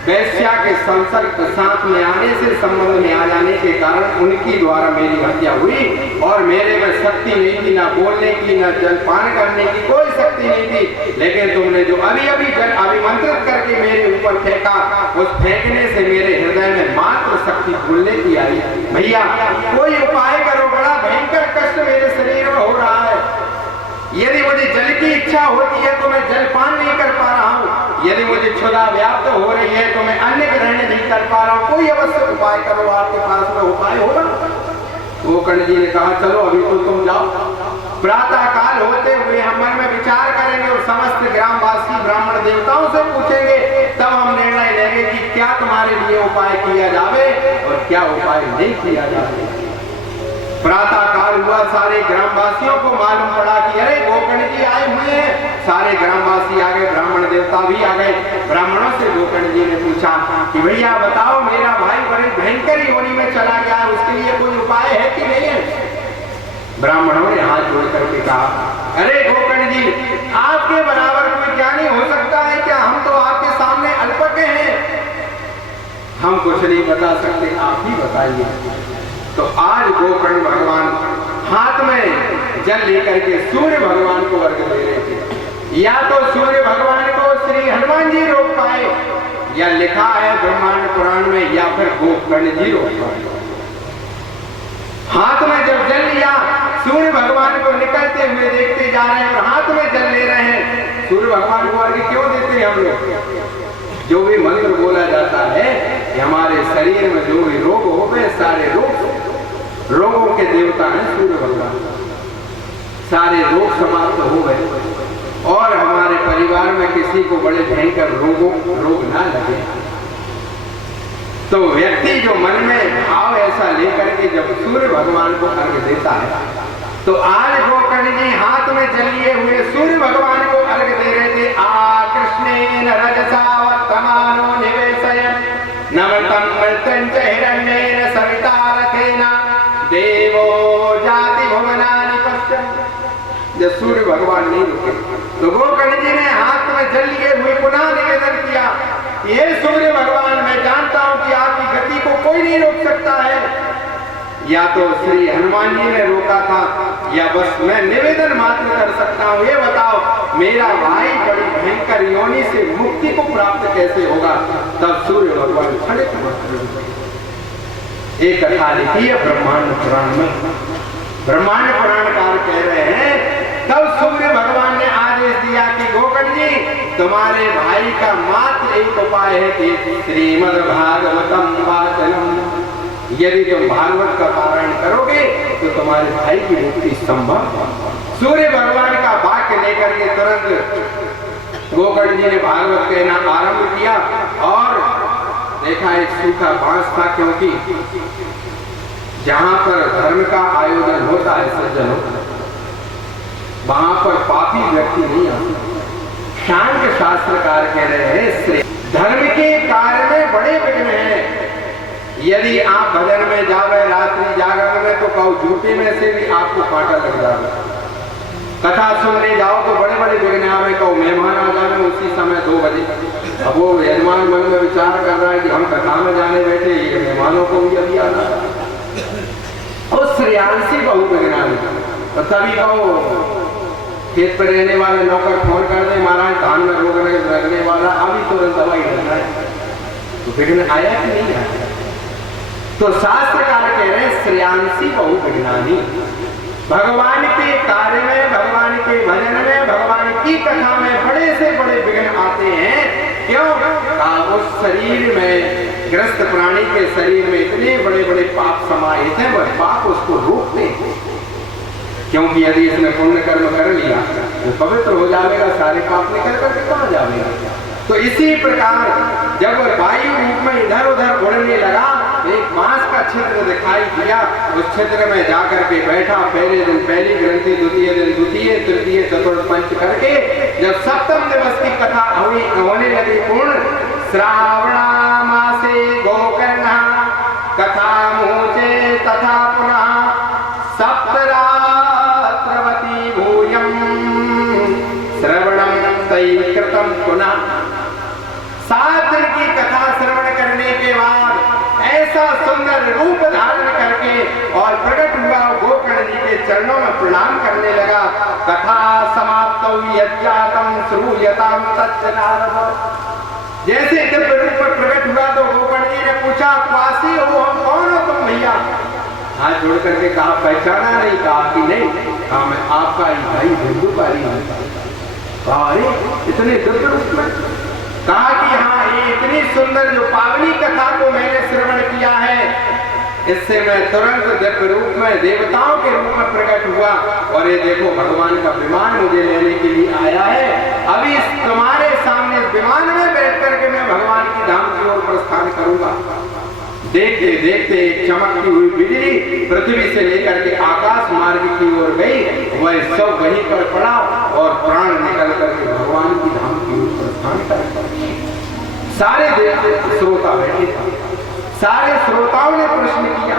वैश्या के संसर्ग साथ में आने से संबंध में आ जाने के कारण उनकी द्वारा मेरी हत्या हुई और मेरे में शक्ति नहीं थी, ना बोलने की ना जलपान करने की कोई शक्ति नहीं थी। लेकिन तुमने जो अभी जल अभिमंत्रित करके मेरे ऊपर फेंका, उस फेंकने से मेरे हृदय में मात्र शक्ति बोलने की आई। भैया कोई उपाय करो, बड़ा भयंकर कष्ट मेरे शरीर में हो रहा है। यदि मुझे जल की इच्छा होती है तो मैं जलपान नहीं कर पा रहा हूँ, यदि मुझे क्षुधा व्याप्त हो रही है तो मैं अन्न ग्रहण नहीं कर पा रहा हूँ, कोई अवश्य उपाय करो, आपके पास में उपाय होगा। गोकर्ण जी ने कहा चलो अभी तो तुम जाओ, प्रातः काल होते हुए हम मन में विचार करेंगे और समस्त ग्रामवासी ब्राह्मण देवताओं से पूछेंगे, तब हम निर्णय लेंगे कि क्या तुम्हारे लिए उपाय किया जावे और क्या उपाय नहीं किया जावे। प्रातः काल हुआ, सारे ग्रामवासियों को मालूम पड़ा कि अरे गोकर्ण जी आए हुए हैं। सारे ग्रामवासी आ गए, ब्राह्मण देवता भी आ गए। ब्राह्मणों से गोकर्ण जी ने पूछा कि भैया बताओ मेरा भाई बड़ी भयंकर योनि में चला गया, उसके लिए कोई उपाय है कि नहीं है? ब्राह्मणों ने हाथ जोड़ करके कहा अरे गोकर्ण जी आपके बराबर कोई ज्ञानी हो सकता है क्या? हम तो आपके सामने अल्पज्ञ हैं, हम कुछ नहीं बता सकते, आप ही बताइए। तो आज गोकर्ण भगवान हाथ में जल लेकर के सूर्य भगवान को अर्घ दे रहे थे। या तो सूर्य भगवान को श्री हनुमान जी रोक पाए, या लिखा है ब्रह्मांड पुराण में, या फिर गोकर्ण जी रोक पाए। हाथ में जब जल लिया, सूर्य भगवान को निकलते हुए देखते जा रहे हैं और हाथ में जल ले रहे हैं। सूर्य भगवान को अर्घ क्यों देते हैं हम लोग? जो भी मंत्र बोला जाता है कि हमारे शरीर में जो भी रोग हो गए, सारे रोगों के देवता हैं सूर्य भगवान, सारे रोग समाप्त हो गए और हमारे परिवार में किसी को बड़े भयंकर रोग ना लगे। तो व्यक्ति जो मन में भाव ऐसा लेकर के जब सूर्य भगवान को अर्घ देता है, तो आज गोकर्ण जी हाथ में जल लिए हुए सूर्य भगवान को अर्घ दे रहे थे। कृष्णेन रजसा वर्तमानो निवेशयन् नमतं मृत्युञ्च हिरण्येन सविता रथेना देवो जाति भुवनानि पश्यन्। जब सूर्य भगवान नहीं रुके तो गोकर्ण जी ने हाथ में जल लिए हुए पुनः निवेदन किया, ये सूर्य भगवान मैं जानता हूं कि आपकी गति को कोई नहीं रोक सकता है, या तो श्री हनुमान जी ने रोका था या बस मैं निवेदन मात्र कर सकता हूँ। ये बताओ मेरा भाई बड़ी भयंकर योनि से मुक्ति को प्राप्त कैसे होगा? तब सूर्य भगवान खड़े एक कथा लिखी है ब्रह्मांड पुराण में। ब्रह्मांड पुराणकार कह रहे हैं तब सूर्य भगवान ने आदेश दिया कि गोकर्ण जी तुम्हारे भाई का मात्र एक उपाय है कि श्रीमद् भागवतम वाचनम, यदि तुम भागवत का पारायण करोगे तो तुम्हारे भाई की मुक्ति संभव। सूर्य भगवान का वाक्य लेकर के तुरंत गोकर्ण जी ने भागवत कहना आरंभ किया और देखा एक सूखा बांस था, क्योंकि जहां पर धर्म का आयोजन होता है सज्जनों, वहां पर पापी व्यक्ति नहीं आते। शांत शास्त्रकार कह रहे हैं धर्म के कार्य में बड़े विघ्न हैं। यदि आप भजन में जावे रात्रि जागरण में तो कहो जूते में से भी आपको कांटा लग जाएगा। कथा सुनने जाओ तो बड़े बड़े विघ्न आवे, कहो मेहमान आ जावे उसी समय 2 बजे। अब वो यजमान मन में विचार कर रहा है कि हम कथा में जाने बैठे, ये मेहमानों को भी अभी आना और श्रेयांशी बहु विघ्न आवे। तो तभी कहो खेत पर रहने वाले नौकर फोन कर दे महाराज धान में रोग लगने वाला, अभी तुरंत दवाई लगना है। तो विघ्न आया कि नहीं आया? तो शास्त्रकार कह रहे हैं श्रेयांशी बहु विघ्नानि। भगवान के कार्य में, भगवान के भजन में, भगवान की कथा में बड़े से बड़े विघ्न आते हैं। क्यों? उस शरीर में ग्रस्त प्राणी के शरीर में इतने बड़े बड़े पाप समाहित हैं, वह पाप उसको रोकते हैं। क्योंकि यदि इसने पुण्य कर्म कर लिया तो पवित्र हो जाएगा, सारे पाप निकल करके कहाँ जाएगा। तो इसी प्रकार जब वायु रूप में इधर उधर उड़ने लगा, एक बांस का छिद्र दिखाई दिया, उस छिद्र में जाकर के बैठा। पहले दिन पहली ग्रंथि, द्वितीय दिन द्वितीय, तृतीय चतुर्थ पंच करके जब सप्तम दिवस की कथा होने लगी पूर्ण, श्रावणा मासे गोकर्ण कथा मुचे तथा पुनः सप्तरात्रवती भूयम श्रवणम तई कृतम पुनः। 7 दिन की कथा श्रवण करने के बाद ऐसा सुंदर रूप धारण करके और प्रकट हुआ, गोकर्ण जी के चरणों में प्रणाम करने लगा। कथा समाप्त यज्ञातम श्रूयताम तच्च नारद। जैसे दिव्य रूप में प्रकट हुआ तो गोकर्ण जी ने पूछा, वासी हो, हम कौन हो तुम भैया? हाथ जोड़ करके कहा, पहचाना नहीं? कहा कि नहीं। कहा, मैं आपका ही भाई बिंदुपारी हूं। कहा, अरे इतने दिव्य रूप में? कहा कि हाँ, ये इतनी सुंदर जो पावनी कथा को मैंने श्रवण किया है, इससे मैं तुरंत दिव्य रूप में देवताओं के रूप में प्रकट हुआ, और ये देखो भगवान का विमान मुझे लेने के लिए आया है। अभी तुम्हारे सामने विमान में बैठ करके मैं भगवान की धाम की ओर प्रस्थान करूंगा। देखते देखते एक चमकती हुई बिजली पृथ्वी से लेकर के आकाश मार्ग की ओर गई, वह सब वहीं पर पड़ा और प्राण निकल करके भगवान की धाम की ओर प्रस्थान कर। सारे देव श्रोता बैठे थे। सारे श्रोताओं ने प्रश्न किया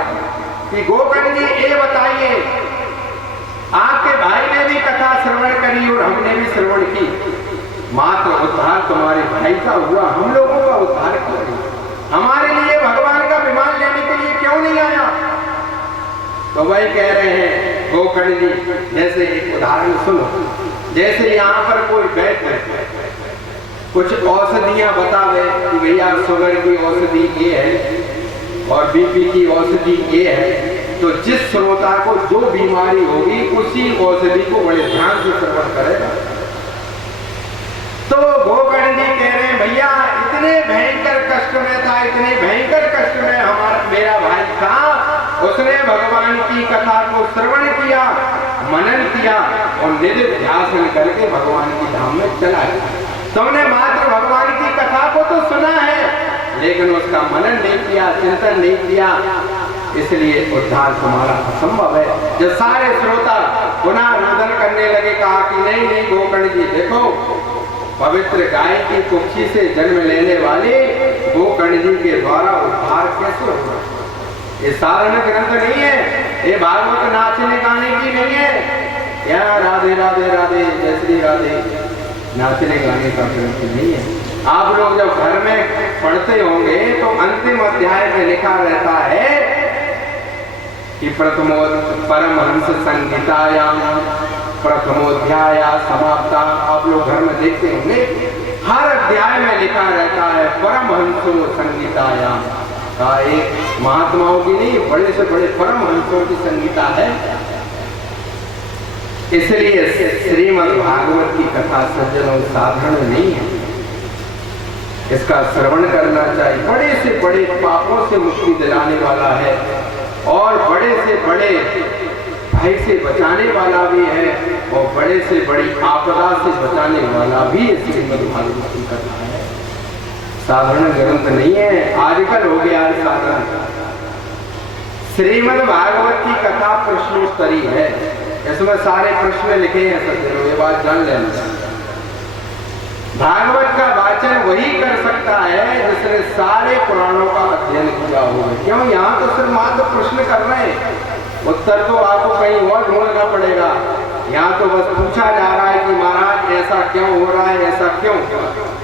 कि गोकर्ण जी, ये बताइए, आपके भाई ने भी कथा श्रवण करी और हमने भी श्रवण की, मात्र उद्धार तुम्हारे भाई का हुआ, हम लोगों का उद्धार क्यों नहीं? हमारे लिए भगवान का विमान लेने के लिए क्यों नहीं आया? तो वही कह रहे हैं गोकर्ण जी, जैसे एक उदाहरण सुनो। जैसे यहाँ पर कोई बैठ कुछ औषधियां बतावे कि भैया शुगर की औषधि ये है और बीपी की औषधि ये है, तो जिस श्रोता को जो बीमारी होगी उसी औषधि को बड़े ध्यान से श्रवण करेगा। तो गोकर्ण जी कह रहे हैं, भैया इतने भयंकर कष्ट में था, इतने भयंकर कष्ट में मेरा भाई था, उसने भगवान की कथा को श्रवण किया, मनन किया और निधि ध्यान करके भगवान की धाम में चला गया। तुमने मात्र भगवान की कथा को तो सुना है, लेकिन उसका मनन नहीं किया, चिंतन नहीं किया, इसलिए उद्धार तुम्हारा असंभव है। जब सारे श्रोता पुनः रोदन करने लगे, कहा कि नहीं नहीं गोकर्ण जी, देखो पवित्र गाय की कुक्षी से जन्म लेने वाले गोकर्ण जी के द्वारा उद्धार कैसे होगा? ये सारण ग्रंथ नहीं है, ये भागवत नाचने गाने की नहीं है, या राधे राधे राधे जय श्री राधे नाचने गाने का ग्रंथ नहीं है। आप लोग जब घर में पढ़ते होंगे तो अंतिम अध्याय में लिखा रहता है कि परमहंस संहितायाम प्रथमोध्याय समाप्ता। आप लोग घर में देखते होंगे हर अध्याय में लिखा रहता है परमहंसो संहितायाम का, एक महात्माओं की नहीं, बड़े से बड़े परमहंसों की संहिता है। इसलिए श्रीमद् भागवत की कथा सज्जनों साधारण नहीं है, इसका श्रवण करना चाहिए। बड़े से बड़े पापों से मुक्ति दिलाने वाला है और बड़े से बड़े भय से बचाने वाला भी है और बड़े से बड़ी आपदा से बचाने वाला भी श्रीमद् भागवत की कथा है। साधारण ग्रंथ नहीं है, आजकल हो गया है साधारण। श्रीमद् भागवत की कथा प्रश्नोत्तरी है, इसमें सारे प्रश्न लिखे हैं सज्जनों, ये बात जान लेना। भागवत का वाचन वही कर सकता है जिसने सारे पुराणों का अध्ययन किया हो। क्यों? यहाँ तो सिर्फ मात्र प्रश्न कर रहे हैं, उत्तर तो आपको कहीं और ढूंढना पड़ेगा। यहाँ तो बस पूछा जा रहा है कि महाराज ऐसा क्यों हो रहा है, ऐसा क्यों,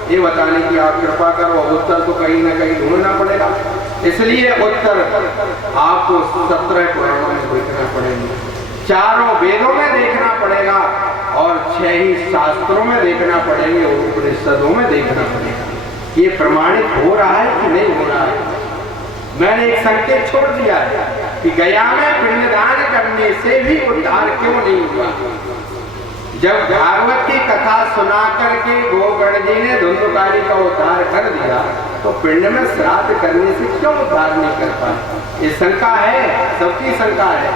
ये बताने की आप कृपा करो। उत्तर तो कहीं ना कहीं ढूंढना पड़ेगा, इसलिए उत्तर आपको 17 पुराणों में देखना पड़ेगा, 4 वेदों में देखना पड़ेगा और 6 ही शास्त्रों में देखना पड़ेंगे और उपनिषदों में देखना पड़ेगा। ये प्रमाणित हो रहा है कि नहीं हो रहा है? मैंने एक संकेत छोड़ दिया है कि गया में पिंडदान करने से भी उद्धार क्यों नहीं हुआ। जब भागवत की कथा सुना करके गोकर्ण जी ने धुंधुकारी का उद्धार कर दिया, तो पिंड में श्राद्ध करने से क्यों उद्धार नहीं कर पाए? ये शंका है, सबकी शंका है,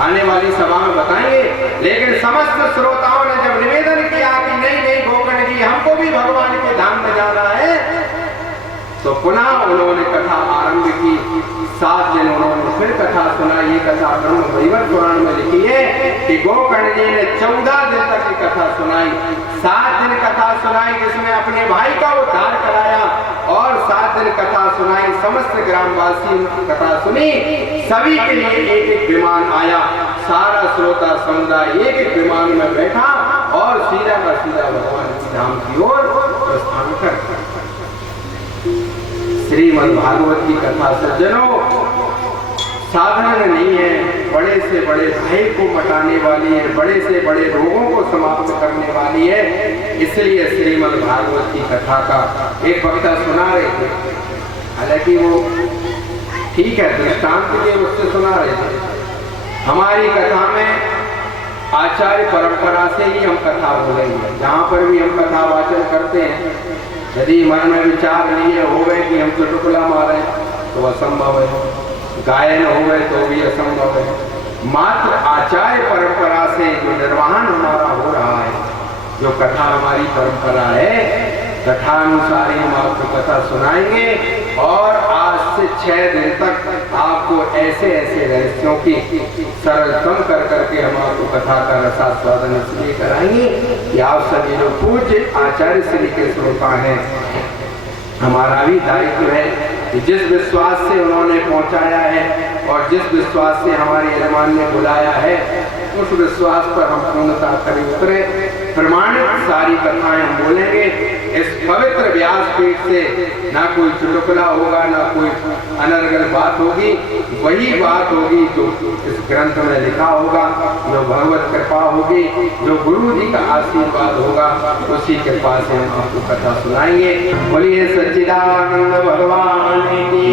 आने वाली सभा में बताएंगे। लेकिन समस्त श्रोताओं ने जब निवेदन किया कि नहीं नहीं गोकर्ण जी, हमको भी भगवान के धाम में जाना है, तो पुनः उन्होंने कथा आरंभ की। 7 दिन उन्होंने फिर कथा सुनाई। ये कथा ब्रह्म वैवर्त पुराण में लिखी है कि गोकर्ण जी ने 14 दिन तक की कथा सुनाई। 7 दिन कथा सुनाई जिसमें अपने भाई का उद्धार कराया, और 7 दिन कथा सुनाई। समस्त ग्रामवासी कथा सुनी। सभी के लिए एक एक विमान आया। सारा श्रोता समुदाय एक एक विमान में बैठा और सीधा का सीधा भगवान की धाम की ओर प्रस्थान कर। श्रीमद् भागवत की कथा सज्जनों साधारण नहीं है, बड़े से बड़े भय को मिटाने वाली है, बड़े से बड़े रोगों को समाप्त करने वाली है। इसलिए श्रीमद् भागवत की कथा का एक वक्ता सुना रहे थे, हालांकि वो ठीक है दृष्टांत के उससे सुना रहे थे। हमारी कथा में आचार्य परंपरा से ही हम कथा बोलेंगे। जहाँ पर भी हम कथा वाचन करते हैं, यदि मन में विचार लिए हो गए कि हम चुटकुला मारे तो असंभव है, गायन हो गए तो भी असंभव है। मात्र आचार्य परंपरा से जो निर्वहन हमारा हो रहा है, जो कथा हमारी परंपरा है, कथा अनुसार ही हम आपको कथा सुनाएंगे। और आज से 6 दिन तक आपको ऐसे ऐसे रहस्यों की सरलतम कर करके हम आपको कथा का रसास्वादन इसलिए कराएंगे कि आप सभी लोग पूज्य आचार्य श्री के श्रोता हैं। हमारा भी दायित्व है कि जिस विश्वास से उन्होंने पहुंचाया है और जिस विश्वास से हमारे यजमान ने बुलाया है, उस विश्वास पर हम पूर्णतः खरे उतरे। प्रमाणित सारी कथाएं हम बोलेंगे। इस पवित्र व्यासपीठ से ना कोई चुटकुला होगा, ना कोई अनर्गल बात होगी। वही बात होगी जो इस ग्रंथ में लिखा होगा, जो भगवत कृपा होगी, जो गुरु जी का आशीर्वाद होगा, उसी कृपा से हम आपको कथा सुनाएंगे। बोलिए सच्चिदानंद भगवान की